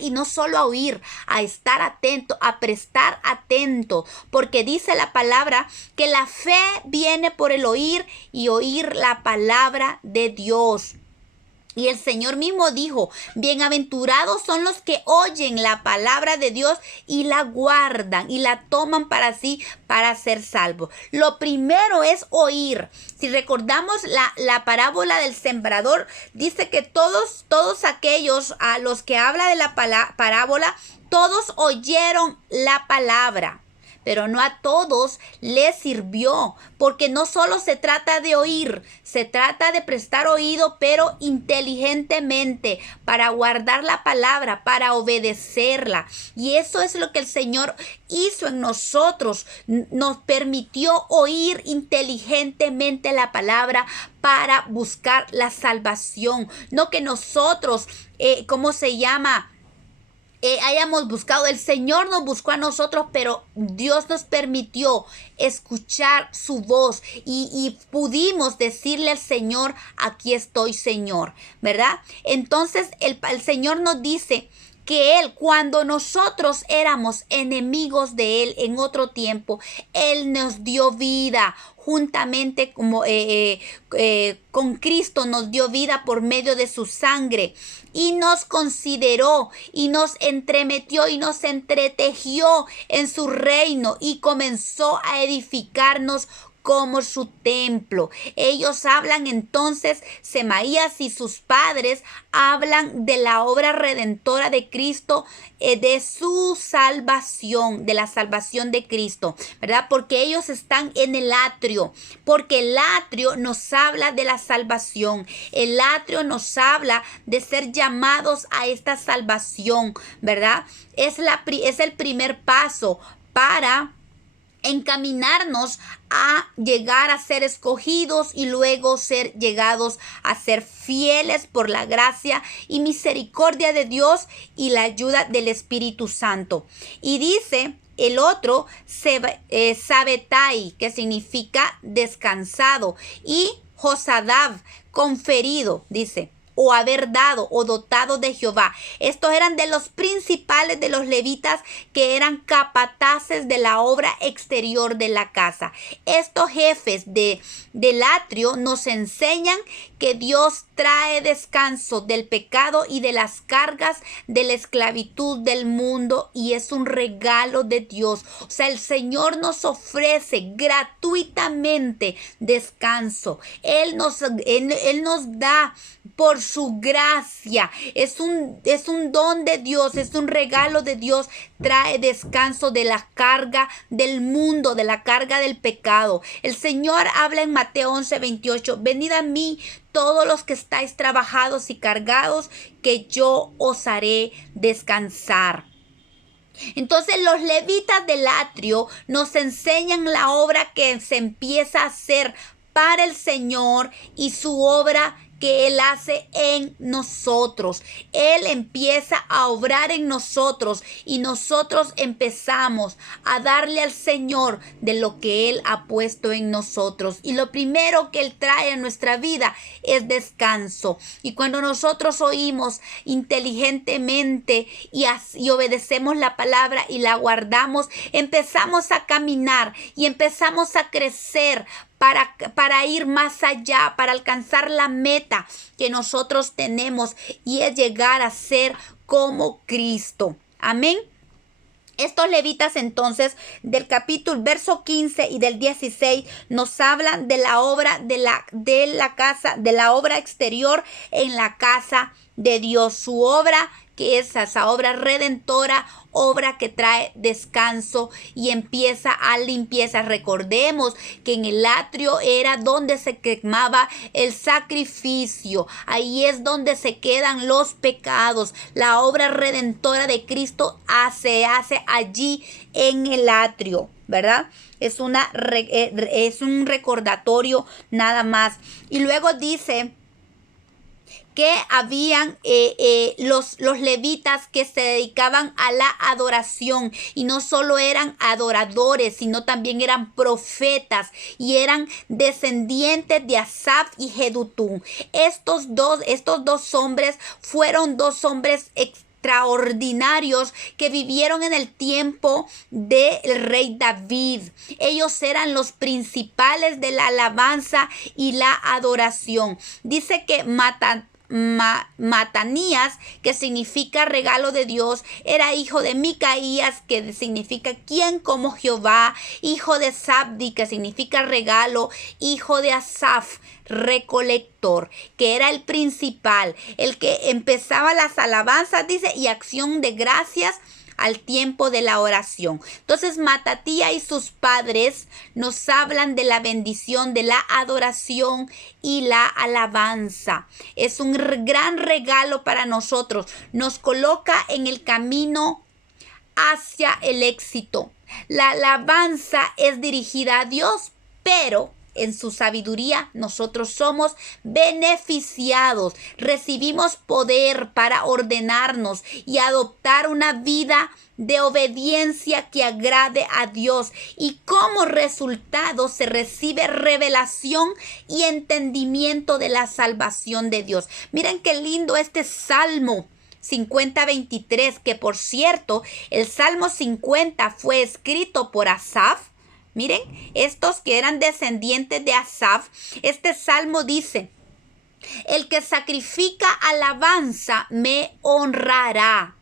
y no solo a oír, a estar atento, a prestar atento, porque dice la palabra que la fe viene por el oír y oír la palabra de Dios. Y el Señor mismo dijo, bienaventurados son los que oyen la palabra de Dios y la guardan y la toman para sí para ser salvos. Lo primero es oír. Si recordamos la parábola del sembrador, dice que todos aquellos a los que habla de la parábola, todos oyeron la palabra. Pero no a todos les sirvió, porque no solo se trata de oír, se trata de prestar oído, pero inteligentemente, para guardar la palabra, para obedecerla. Y eso es lo que el Señor hizo en nosotros, nos permitió oír inteligentemente la palabra para buscar la salvación. No que nosotros, hayamos buscado, el Señor nos buscó a nosotros, pero Dios nos permitió escuchar su voz y pudimos decirle al Señor, aquí estoy, Señor, ¿verdad? Entonces el Señor nos dice que Él, cuando nosotros éramos enemigos de Él en otro tiempo, Él nos dio vida. Juntamente con Cristo nos dio vida por medio de su sangre y nos consideró y nos entremetió y nos entretejió en su reino y comenzó a edificarnos como su templo. Ellos hablan entonces, Semaías y sus padres hablan de la obra redentora de Cristo, de su salvación, de la salvación de Cristo, ¿verdad? Porque ellos están en el atrio, porque el atrio nos habla de la salvación, el atrio nos habla de ser llamados a esta salvación, ¿verdad? Es el primer paso para encaminarnos a llegar a ser escogidos y luego ser llegados a ser fieles por la gracia y misericordia de Dios y la ayuda del Espíritu Santo. Y dice el otro, Sabetai, que significa descansado, y Josadav, conferido, dice, o haber dado o dotado de Jehová. Estos eran de los principales de los levitas que eran capataces de la obra exterior de la casa. Estos jefes del atrio nos enseñan que Dios trae descanso del pecado y de las cargas de la esclavitud del mundo, y es un regalo de Dios. O sea, el Señor nos ofrece gratuitamente descanso. Él nos da por su gracia. Es un don de Dios, es un regalo de Dios. Trae descanso de la carga del mundo, de la carga del pecado. El Señor habla en Mateo 11:28. Venid a mí todos los que estáis trabajados y cargados, que yo os haré descansar. Entonces los levitas del atrio nos enseñan la obra que se empieza a hacer para el Señor y su obra que Él hace en nosotros. Él empieza a obrar en nosotros y nosotros empezamos a darle al Señor de lo que Él ha puesto en nosotros. Y lo primero que Él trae a nuestra vida es descanso. Y cuando nosotros oímos inteligentemente y obedecemos la palabra y la guardamos, empezamos a caminar y empezamos a crecer para ir más allá, para alcanzar la meta que nosotros tenemos, y es llegar a ser como Cristo. Amén. Estos levitas entonces del capítulo verso 15 y del 16 nos hablan de la obra de la casa, de la obra exterior en la casa de Dios, su obra, que es esa obra redentora, obra que trae descanso y empieza a limpieza. Recordemos que en el atrio era donde se quemaba el sacrificio. Ahí es donde se quedan los pecados. La obra redentora de Cristo se hace allí en el atrio, ¿verdad? Es un recordatorio nada más. Y luego dice que habían los levitas que se dedicaban a la adoración, y no solo eran adoradores, sino también eran profetas y eran descendientes de Asaf y Jedutún. Estos dos hombres fueron dos hombres extraordinarios que vivieron en el tiempo del rey David. Ellos eran los principales de la alabanza y la adoración. Dice que Matanías, que significa regalo de Dios, era hijo de Micaías, que significa quien como Jehová, hijo de Zabdi, que significa regalo, hijo de Asaf, recolector, que era el principal, el que empezaba las alabanzas, dice, y acción de gracias al tiempo de la oración. Entonces, Matatía y sus padres nos hablan de la bendición de la adoración y la alabanza. Es un gran regalo para nosotros. Nos coloca en el camino hacia el éxito. La alabanza es dirigida a Dios, pero en su sabiduría nosotros somos beneficiados. Recibimos poder para ordenarnos y adoptar una vida de obediencia que agrade a Dios, y como resultado se recibe revelación y entendimiento de la salvación de Dios. Miren qué lindo este Salmo 50:23, que por cierto el Salmo 50 fue escrito por Asaf. Miren, estos que eran descendientes de Asaf. Este salmo dice: el que sacrifica alabanza me honrará,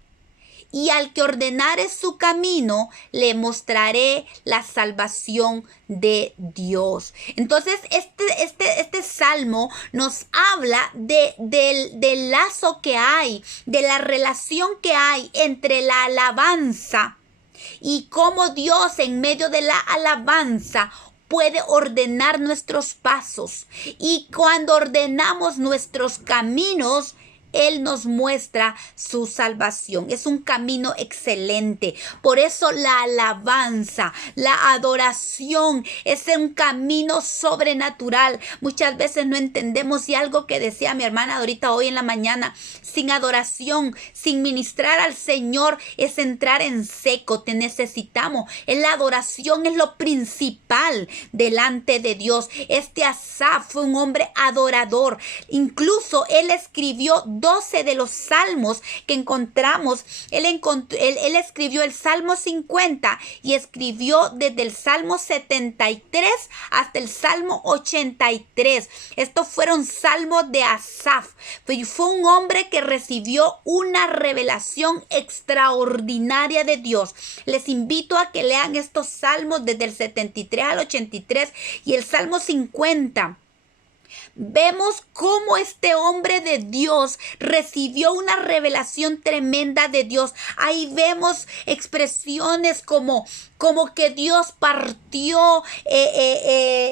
y al que ordenare su camino le mostraré la salvación de Dios. Entonces este salmo nos habla del lazo que hay, de la relación que hay entre la alabanza y cómo Dios en medio de la alabanza puede ordenar nuestros pasos. Y cuando ordenamos nuestros caminos, Él nos muestra su salvación. Es un camino excelente. Por eso la alabanza, la adoración es un camino sobrenatural. Muchas veces no entendemos, y algo que decía mi hermana ahorita hoy en la mañana: sin adoración, sin ministrar al Señor, es entrar en seco. Te necesitamos. La adoración es lo principal delante de Dios. Este Asaf fue un hombre adorador. Incluso él escribió 12 de los salmos que encontramos. Él escribió el Salmo 50 y escribió desde el Salmo 73 hasta el Salmo 83. Estos fueron salmos de Asaf. Fue un hombre que recibió una revelación extraordinaria de Dios. Les invito a que lean estos salmos desde el 73 al 83 y el Salmo 50. Vemos cómo este hombre de Dios recibió una revelación tremenda de Dios. Ahí vemos expresiones como que Dios partió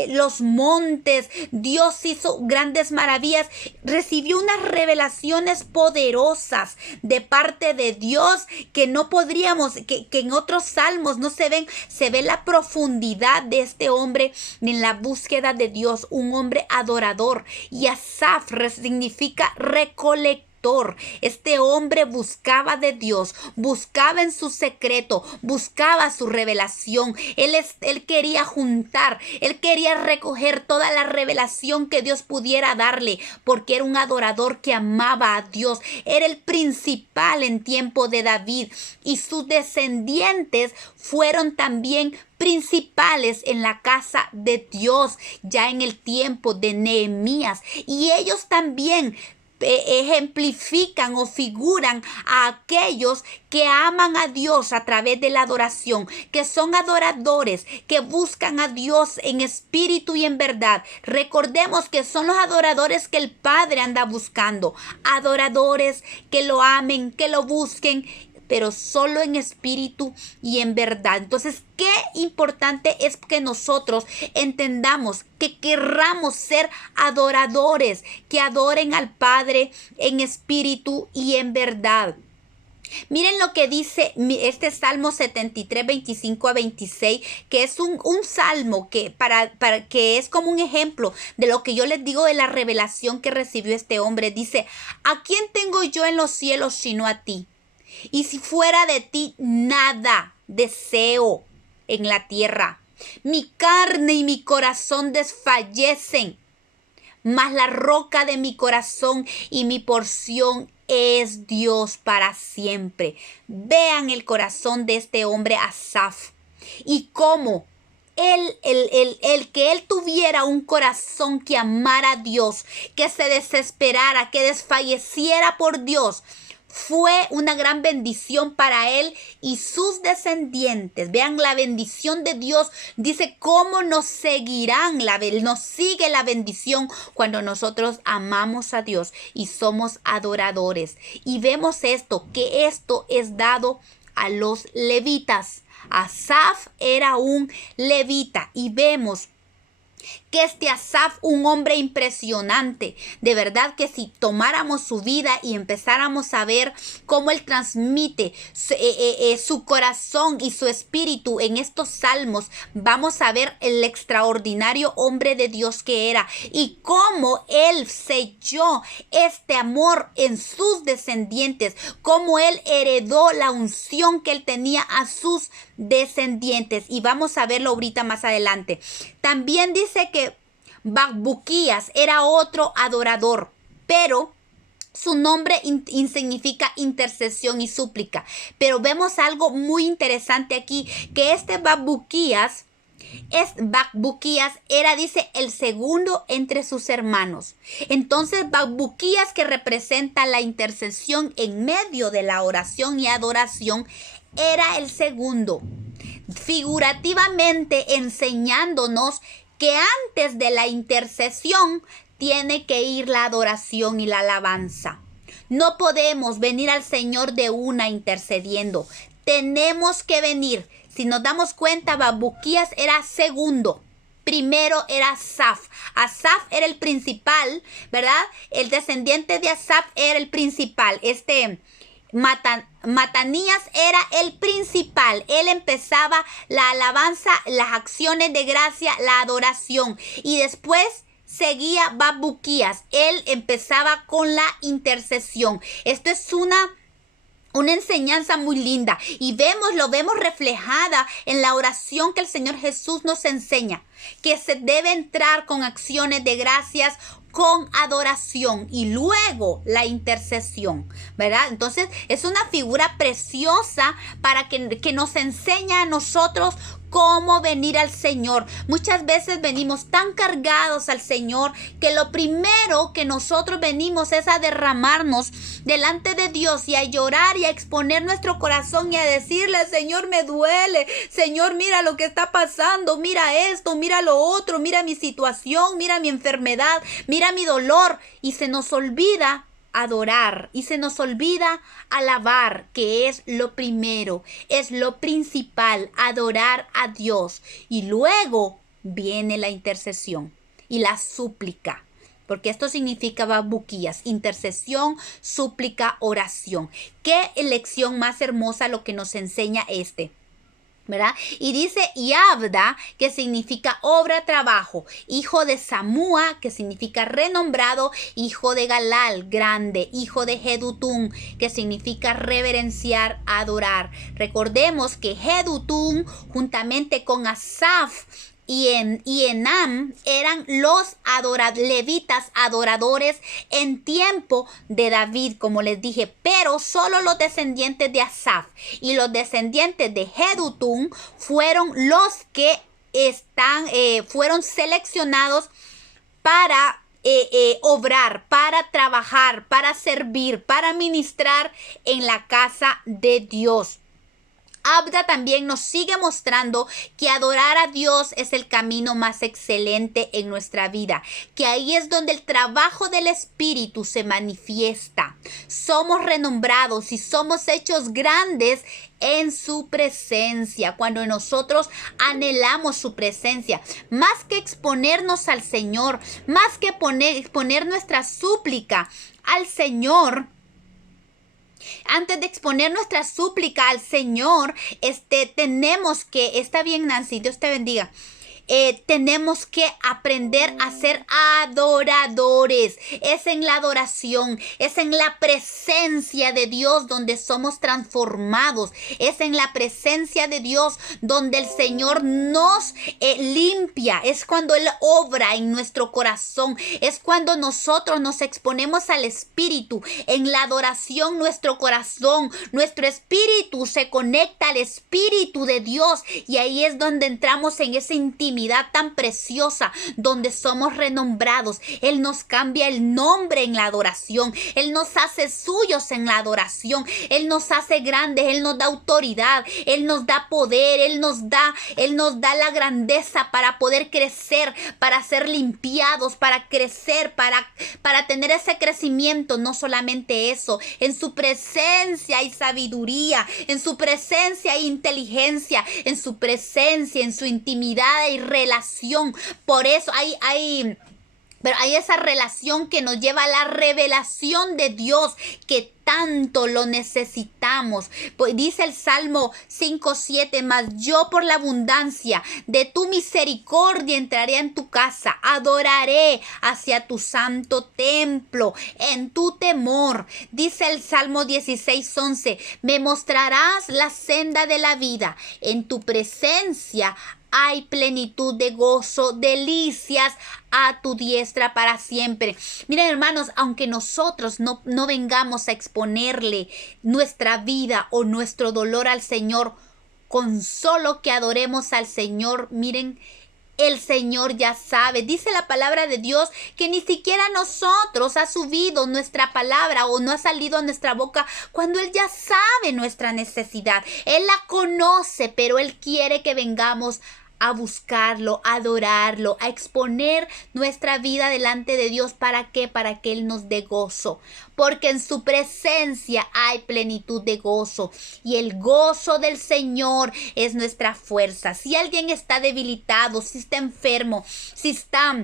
los montes, Dios hizo grandes maravillas. Recibió unas revelaciones poderosas de parte de Dios que no podríamos, que en otros salmos no se ven. Se ve la profundidad de este hombre en la búsqueda de Dios, un hombre adorador. Y Asaf significa recolector. Este hombre buscaba de Dios, buscaba en su secreto, buscaba su revelación. Él quería juntar, él quería recoger toda la revelación que Dios pudiera darle, porque era un adorador que amaba a Dios. Era el principal en tiempo de David, y sus descendientes fueron también principales en la casa de Dios ya en el tiempo de Nehemías, y ellos también ejemplifican o figuran a aquellos que aman a Dios a través de la adoración, que son adoradores, que buscan a Dios en espíritu y en verdad. Recordemos que son los adoradores que el Padre anda buscando, adoradores que lo amen, que lo busquen, pero solo en espíritu y en verdad. Entonces, qué importante es que nosotros entendamos, que querramos ser adoradores, que adoren al Padre en espíritu y en verdad. Miren lo que dice este Salmo 73, 25 a 26, que es un salmo que, para que es como un ejemplo de lo que yo les digo de la revelación que recibió este hombre. Dice, ¿a quién tengo yo en los cielos sino a ti? Y si fuera de ti, nada deseo en la tierra. Mi carne y mi corazón desfallecen, mas la roca de mi corazón y mi porción es Dios para siempre. Vean el corazón de este hombre Asaf y cómo el que él tuviera un corazón que amara a Dios, que se desesperara, que desfalleciera por Dios, fue una gran bendición para él y sus descendientes. Vean la bendición de Dios. Dice cómo nos seguirán, nos sigue la bendición cuando nosotros amamos a Dios y somos adoradores. Y vemos esto, que esto es dado a los levitas. Asaf era un levita y vemos que este Asaf, un hombre impresionante, de verdad que si tomáramos su vida y empezáramos a ver cómo él transmite su corazón y su espíritu en estos salmos, vamos a ver el extraordinario hombre de Dios que era y cómo él selló este amor en sus descendientes, cómo él heredó la unción que él tenía a sus descendientes, y vamos a verlo ahorita más adelante. También dice que Bacbuquías era otro adorador, pero su nombre significa intercesión y súplica. Pero vemos algo muy interesante aquí, que este Bacbuquías era, dice, el segundo entre sus hermanos. Entonces, Bacbuquías, que representa la intercesión en medio de la oración y adoración, era el segundo, figurativamente enseñándonos que antes de la intercesión tiene que ir la adoración y la alabanza. No podemos venir al Señor de una intercediendo. Tenemos que venir. Si nos damos cuenta, Bacbuquías era segundo. Primero era Asaf. Asaf era el principal, ¿verdad? El descendiente de Asaf era el principal. Matanías era el principal. Él empezaba la alabanza, las acciones de gracia, la adoración. Y después seguía Bacbuquías. Él empezaba con la intercesión. Esto es una enseñanza muy linda. Y lo vemos reflejada en la oración que el Señor Jesús nos enseña. Que se debe entrar con acciones de gracias, con adoración y luego la intercesión, ¿verdad? Entonces es una figura preciosa para que nos enseña a nosotros cómo venir al Señor. Muchas veces venimos tan cargados al Señor que lo primero que nosotros venimos es a derramarnos delante de Dios y a llorar y a exponer nuestro corazón y a decirle: Señor, me duele, Señor, mira lo que está pasando, mira esto, mira lo otro, mira mi situación, mira mi enfermedad, mira mi dolor. Y se nos olvida adorar y se nos olvida alabar, que es lo primero, es lo principal, adorar a Dios. Y luego viene la intercesión y la súplica, porque esto significa Bacbuquías: intercesión, súplica, oración. Qué lección más hermosa lo que nos enseña ¿verdad? Y dice Yabda, que significa obra, trabajo, hijo de Samúa, que significa renombrado, hijo de Galal, grande, hijo de Jedutún, que significa reverenciar, adorar. Recordemos que Jedutún, juntamente con Asaf y Enam, eran los levitas adoradores en tiempo de David, como les dije, pero solo los descendientes de Asaf y los descendientes de Jedutún fueron los que fueron seleccionados para obrar, para trabajar, para servir, para ministrar en la casa de Dios. Abda también nos sigue mostrando que adorar a Dios es el camino más excelente en nuestra vida, que ahí es donde el trabajo del Espíritu se manifiesta. Somos renombrados y somos hechos grandes en su presencia, cuando nosotros anhelamos su presencia, más que exponernos al Señor, más que poner nuestra súplica al Señor. Antes de exponer nuestra súplica al Señor, tenemos que, está bien Nancy, Dios te bendiga. Tenemos que aprender a ser adoradores. Es en la adoración, es en la presencia de Dios donde somos transformados. Es en la presencia de Dios donde el Señor nos limpia. Es cuando Él obra en nuestro corazón. Es cuando nosotros nos exponemos al Espíritu. En la adoración nuestro corazón, nuestro espíritu se conecta al Espíritu de Dios. Y ahí es donde entramos en esa intimidad tan preciosa, donde somos renombrados. Él nos cambia el nombre en la adoración. Él nos hace suyos en la adoración. Él nos hace grandes. Él nos da autoridad. Él nos da poder. Él nos da la grandeza para poder crecer, para ser limpiados, para crecer, para tener ese crecimiento. No solamente eso, en su presencia hay sabiduría, en su presencia hay inteligencia, en su presencia, en su intimidad hay relación. Por eso pero hay esa relación que nos lleva a la revelación de Dios, que tanto lo necesitamos. Pues dice el Salmo 5:7, mas yo por la abundancia de tu misericordia entraré en tu casa, adoraré hacia tu santo templo, en tu temor. Dice el Salmo 16:11, me mostrarás la senda de la vida, en tu presencia hay plenitud de gozo, delicias a tu diestra para siempre. Miren, hermanos, aunque nosotros no vengamos a exponerle nuestra vida o nuestro dolor al Señor, con solo que adoremos al Señor, miren, el Señor ya sabe. Dice la palabra de Dios que ni siquiera nosotros ha subido nuestra palabra o no ha salido a nuestra boca cuando Él ya sabe nuestra necesidad. Él la conoce, pero Él quiere que vengamos a buscarlo, a adorarlo, a exponer nuestra vida delante de Dios. ¿Para qué? Para que Él nos dé gozo. Porque en su presencia hay plenitud de gozo. Y el gozo del Señor es nuestra fuerza. Si alguien está debilitado, si está enfermo, si está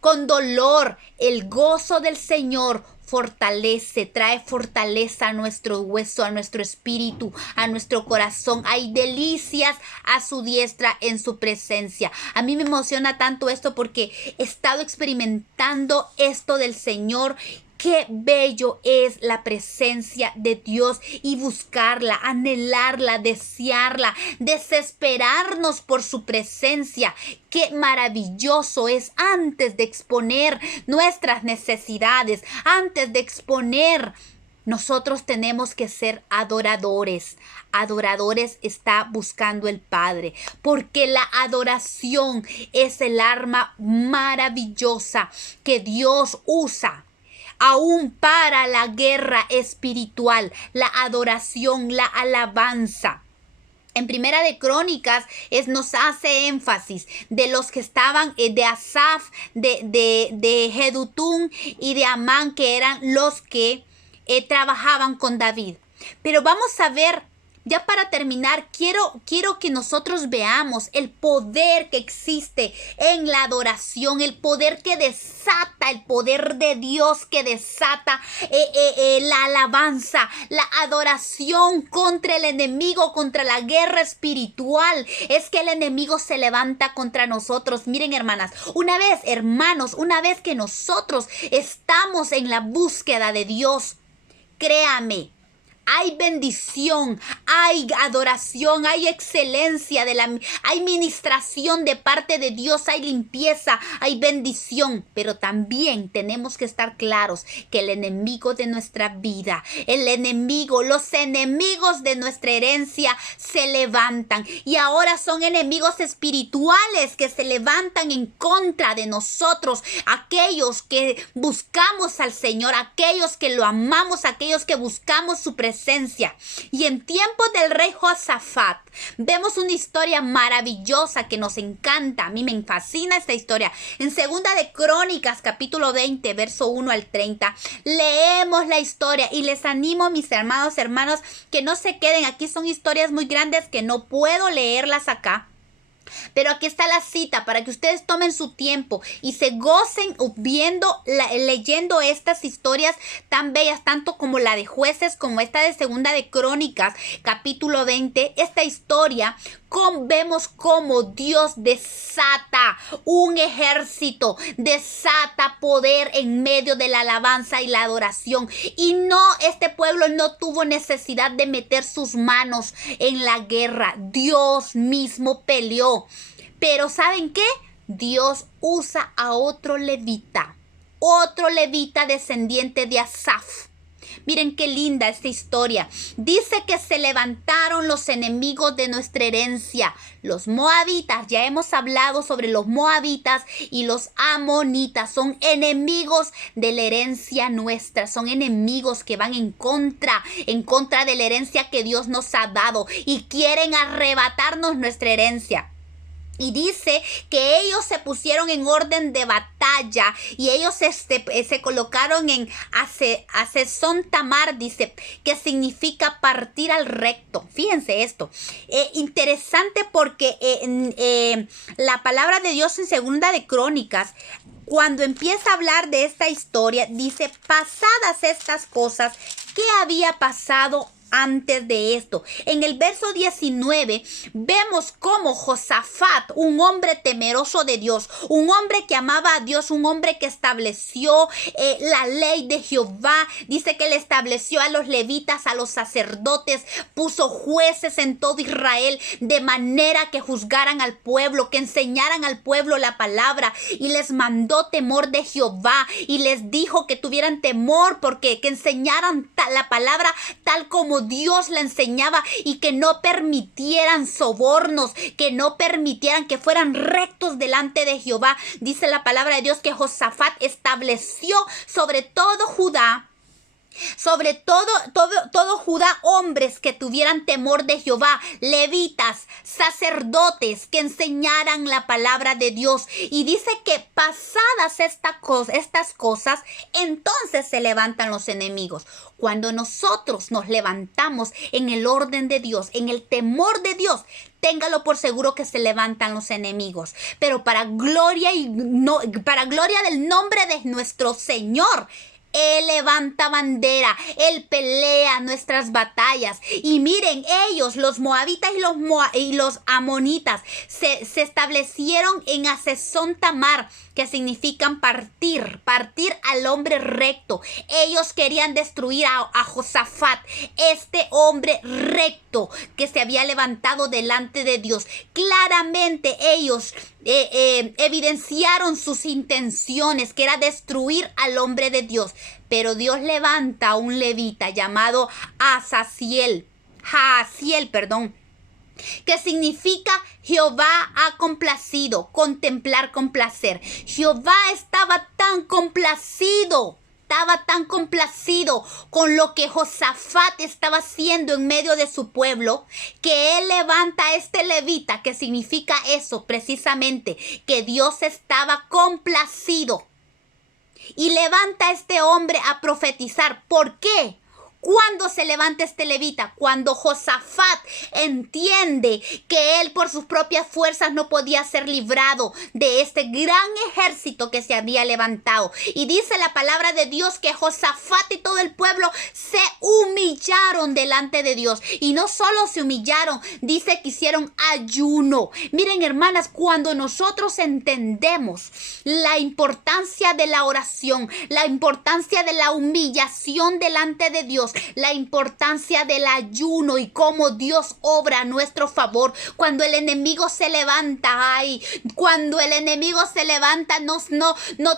con dolor, el gozo del Señor fortalece, trae fortaleza a nuestro hueso, a nuestro espíritu, a nuestro corazón. Hay delicias a su diestra en su presencia. A mí me emociona tanto esto porque he estado experimentando esto del Señor. Qué bello es la presencia de Dios y buscarla, anhelarla, desearla, desesperarnos por su presencia. Qué maravilloso es antes de exponer nuestras necesidades, antes de exponer. Nosotros tenemos que ser adoradores. Adoradores está buscando el Padre, porque la adoración es el arma maravillosa que Dios usa aún para la guerra espiritual, la adoración, la alabanza. En Primera de Crónicas nos hace énfasis de los que estaban de Asaf, de Jedutún y de Amán, que eran los que trabajaban con David. Pero vamos a ver, ya para terminar, quiero que nosotros veamos el poder que existe en la adoración, el poder que desata, el poder de Dios que desata la alabanza, la adoración contra el enemigo, contra la guerra espiritual. Es que el enemigo se levanta contra nosotros. Miren, hermanas, hermanos, una vez que nosotros estamos en la búsqueda de Dios, créame, hay bendición, hay adoración, hay excelencia, hay ministración de parte de Dios, hay limpieza, hay bendición. Pero también tenemos que estar claros que el enemigo de nuestra vida, los enemigos de nuestra herencia se levantan. Y ahora son enemigos espirituales que se levantan en contra de nosotros. Aquellos que buscamos al Señor, aquellos que lo amamos, aquellos que buscamos su presencia. Y en tiempos del rey Josafat vemos una historia maravillosa que nos encanta. A mí me fascina esta historia. En Segunda de Crónicas, capítulo 20, verso 1 al 30, leemos la historia y les animo, mis hermanos, que no se queden. Aquí son historias muy grandes que no puedo leerlas acá. Pero aquí está la cita para que ustedes tomen su tiempo y se gocen leyendo estas historias tan bellas, tanto como la de Jueces, como esta de Segunda de Crónicas, capítulo 20. Esta historia, vemos cómo Dios desata un ejército, desata poder en medio de la alabanza y la adoración. Y este pueblo no tuvo necesidad de meter sus manos en la guerra. Dios mismo peleó. Pero ¿saben qué? Dios usa a otro levita descendiente de Asaf. Miren qué linda esta historia. Dice que se levantaron los enemigos de nuestra herencia, los moabitas. Ya hemos hablado sobre los moabitas y los amonitas. Son enemigos de la herencia nuestra. Son enemigos que van en contra de la herencia que Dios nos ha dado y quieren arrebatarnos nuestra herencia. Y dice que ellos se pusieron en orden de batalla y ellos se colocaron en Hazezón Tamar, dice, que significa partir al recto. Fíjense esto. Interesante porque la palabra de Dios en Segunda de Crónicas, cuando empieza a hablar de esta historia, dice, pasadas estas cosas, ¿qué había pasado antes de esto? En el verso 19 vemos cómo Josafat, un hombre temeroso de Dios, un hombre que amaba a Dios, un hombre que estableció la ley de Jehová, dice que le estableció a los levitas, a los sacerdotes, puso jueces en todo Israel, de manera que juzgaran al pueblo, que enseñaran al pueblo la palabra, y les mandó temor de Jehová, y les dijo que tuvieran temor, porque que enseñaran la palabra tal como Dios la enseñaba, y que no permitieran sobornos, que no permitieran, que fueran rectos delante de Jehová. Dice la palabra de Dios que Josafat estableció sobre todo Judá, sobre todo Judá, hombres que tuvieran temor de Jehová, levitas, sacerdotes que enseñaran la palabra de Dios. Y dice que pasadas estas cosas, entonces se levantan los enemigos. Cuando nosotros nos levantamos en el orden de Dios, en el temor de Dios, téngalo por seguro que se levantan los enemigos. Pero para gloria del nombre de nuestro Señor, Él levanta bandera, Él pelea nuestras batallas. Y miren, ellos, los moabitas y los amonitas, se establecieron en Hazezón Tamar, que significan partir al hombre recto. Ellos querían destruir a Josafat, este hombre recto que se había levantado delante de Dios. Claramente ellos evidenciaron sus intenciones, que era destruir al hombre de Dios. Pero Dios levanta a un levita llamado Jaasiel, que significa Jehová ha complacido, contemplar, complacer. Jehová estaba tan complacido con lo que Josafat estaba haciendo en medio de su pueblo, que él levanta a este levita, que significa eso precisamente, que Dios estaba complacido. Y levanta a este hombre a profetizar. ¿Por qué? ¿Cuándo se levanta este levita? Cuando Josafat entiende que él por sus propias fuerzas no podía ser librado de este gran ejército que se había levantado. Y dice la palabra de Dios que Josafat y todo el pueblo se humillaron delante de Dios. Y no solo se humillaron, dice que hicieron ayuno. Miren, hermanas, cuando nosotros entendemos la importancia de la oración, la importancia de la humillación delante de Dios, la importancia del ayuno y cómo Dios obra a nuestro favor. Cuando el enemigo se levanta, cuando el enemigo se levanta, no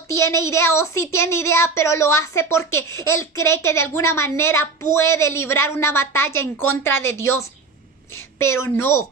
tiene idea, o sí tiene idea, pero lo hace porque él cree que de alguna manera puede librar una batalla en contra de Dios. Pero no,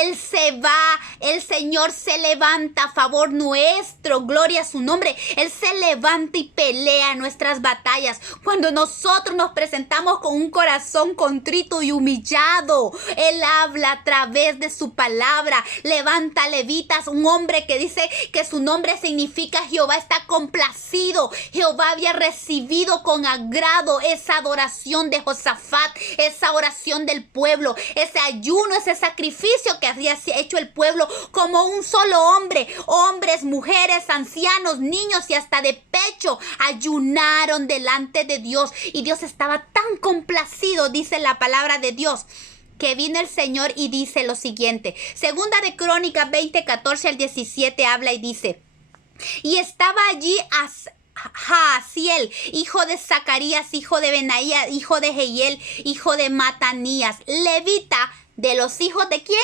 Él se va, el Señor se levanta a favor nuestro, gloria a su nombre. Él se levanta y pelea nuestras batallas. Cuando nosotros nos presentamos con un corazón contrito y humillado, Él habla a través de su palabra. Levanta levitas, un hombre que dice que su nombre significa Jehová está complacido. Jehová había recibido con agrado esa adoración de Josafat, esa oración del pueblo, ese ayuno, ese sacrificio que había hecho el pueblo como un solo hombre. Hombres, mujeres, ancianos, niños y hasta de pecho ayunaron delante de Dios. Y Dios estaba tan complacido, dice la palabra de Dios, que vino el Señor y dice lo siguiente. Segunda de Crónicas 20, 14 al 17 habla y dice: y estaba allí Jaasiel, hijo de Zacarías, hijo de Benaía, hijo de Jehiel, hijo de Matanías, levita de los hijos ¿de quién?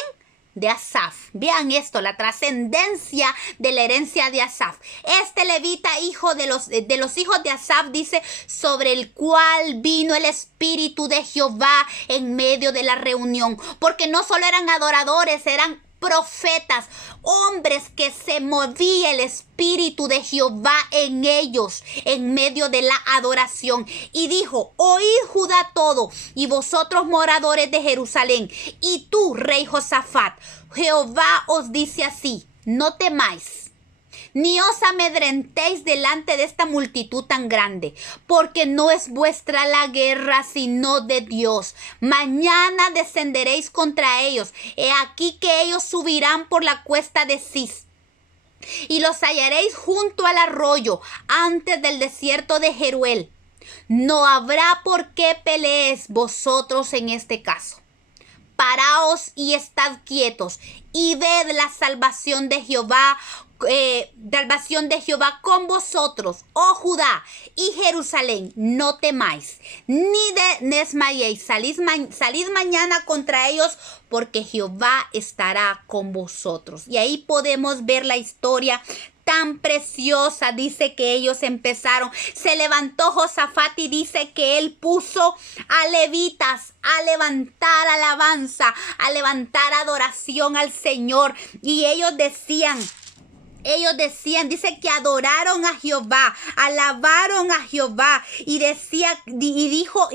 De Asaf. Vean esto, la trascendencia de la herencia de Asaf. Este levita, hijo de los hijos de Asaf, dice, sobre el cual vino el Espíritu de Jehová en medio de la reunión. Porque no solo eran adoradores, eran profetas, hombres que se movía el Espíritu de Jehová en ellos, en medio de la adoración. Y dijo: oíd Judá todo, y vosotros moradores de Jerusalén, y tú, rey Josafat, Jehová os dice así: no temáis, ni os amedrentéis delante de esta multitud tan grande, porque no es vuestra la guerra, sino de Dios. Mañana descenderéis contra ellos. He aquí que ellos subirán por la cuesta de Cis, y los hallaréis junto al arroyo, antes del desierto de Jeruel. No habrá por qué peleéis vosotros en este caso. Paraos y estad quietos, y ved la salvación de Jehová con vosotros, oh Judá y Jerusalén. No temáis, ni desmayéis. Salid mañana contra ellos, porque Jehová estará con vosotros. Y ahí podemos ver la historia tan preciosa. Dice que ellos empezaron, se levantó Josafat y dice que él puso a levitas a levantar alabanza, a levantar adoración al Señor. Y ellos decían, dice que adoraron a Jehová, alabaron a Jehová, y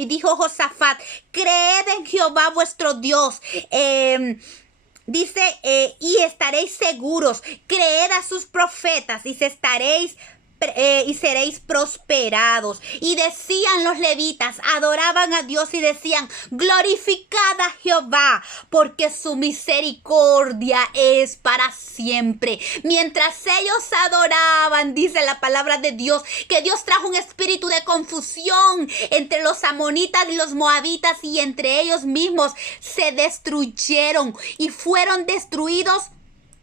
dijo Josafat: creed en Jehová vuestro Dios. Dice, y estaréis seguros, creed a sus profetas y seréis prosperados. Y decían los levitas, adoraban a Dios y decían: glorificad a Jehová, porque su misericordia es para siempre. Mientras ellos adoraban, dice la palabra de Dios, que Dios trajo un espíritu de confusión entre los amonitas y los moabitas, y entre ellos mismos se destruyeron y fueron destruidos.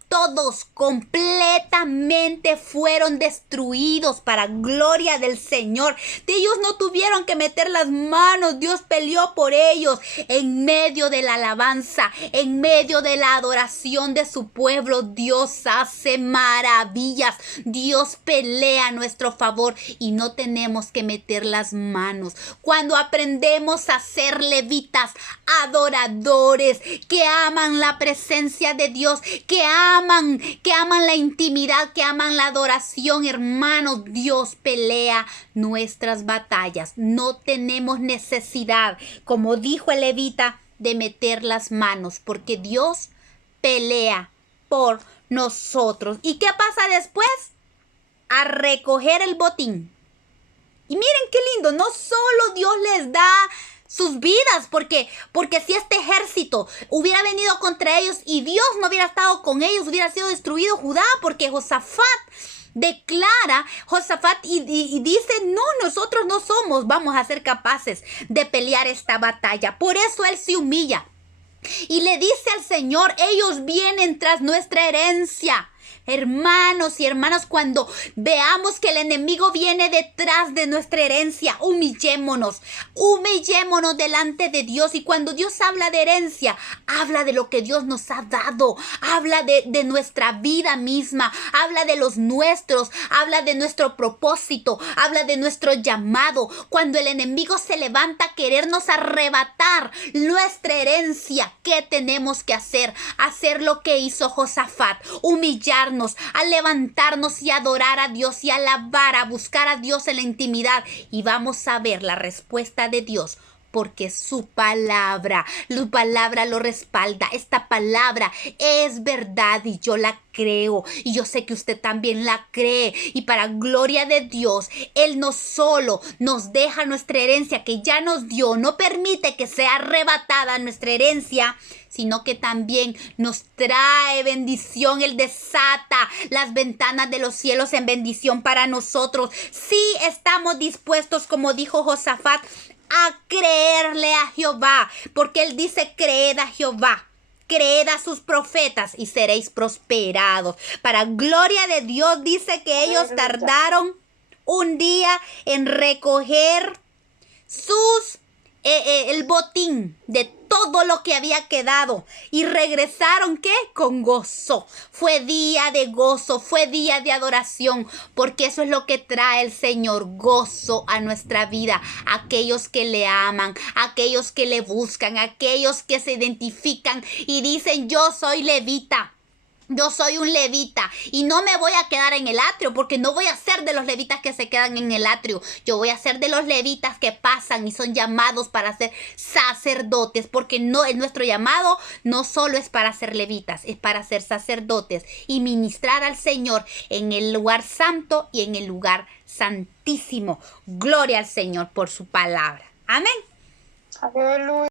Todos completamente fueron destruidos para gloria del Señor. Ellos no tuvieron que meter las manos. Dios peleó por ellos en medio de la alabanza, en medio de la adoración de su pueblo. Dios hace maravillas. Dios pelea a nuestro favor y no tenemos que meter las manos. Cuando aprendemos a ser levitas, adoradores, que aman la presencia de Dios, que aman la intimidad, que aman la adoración, hermanos, Dios pelea nuestras batallas. No tenemos necesidad, como dijo el levita, de meter las manos, porque Dios pelea por nosotros. ¿Y qué pasa después? A recoger el botín. Y miren qué lindo, no solo Dios les da sus vidas, porque si este ejército hubiera venido contra ellos y Dios no hubiera estado con ellos, hubiera sido destruido Judá, porque Josafat declara, y dice: no, nosotros no vamos a ser capaces de pelear esta batalla. Por eso él se humilla y le dice al Señor: ellos vienen tras nuestra herencia. Hermanos y hermanas, cuando veamos que el enemigo viene detrás de nuestra herencia, humillémonos delante de Dios. Y cuando Dios habla de herencia, habla de lo que Dios nos ha dado, habla de nuestra vida misma, habla de los nuestros, habla de nuestro propósito, habla de nuestro llamado. Cuando el enemigo se levanta a querernos arrebatar nuestra herencia, ¿qué tenemos que hacer? Hacer lo que hizo Josafat, humillarnos, a levantarnos y adorar a Dios y alabar, a buscar a Dios en la intimidad, y vamos a ver la respuesta de Dios porque su palabra lo respalda. Esta palabra es verdad y yo la creo. Y yo sé que usted también la cree. Y para gloria de Dios, Él no solo nos deja nuestra herencia que ya nos dio, no permite que sea arrebatada nuestra herencia, sino que también nos trae bendición. Él desata las ventanas de los cielos en bendición para nosotros. Si estamos dispuestos, como dijo Josafat, a creerle a Jehová, porque Él dice: creed a Jehová, creed a sus profetas y seréis prosperados. Para gloria de Dios, dice que ellos tardaron un día en recoger el botín de todo lo que había quedado, y regresaron, ¿qué? Con gozo. Fue día de gozo, fue día de adoración, porque eso es lo que trae el Señor: gozo a nuestra vida. Aquellos que le aman, aquellos que le buscan, aquellos que se identifican y dicen: yo soy levita. Yo soy un levita y no me voy a quedar en el atrio, porque no voy a ser de los levitas que se quedan en el atrio. Yo voy a ser de los levitas que pasan y son llamados para ser sacerdotes, porque nuestro llamado no solo es para ser levitas, es para ser sacerdotes y ministrar al Señor en el lugar santo y en el lugar santísimo. Gloria al Señor por su palabra. Amén. Aleluya.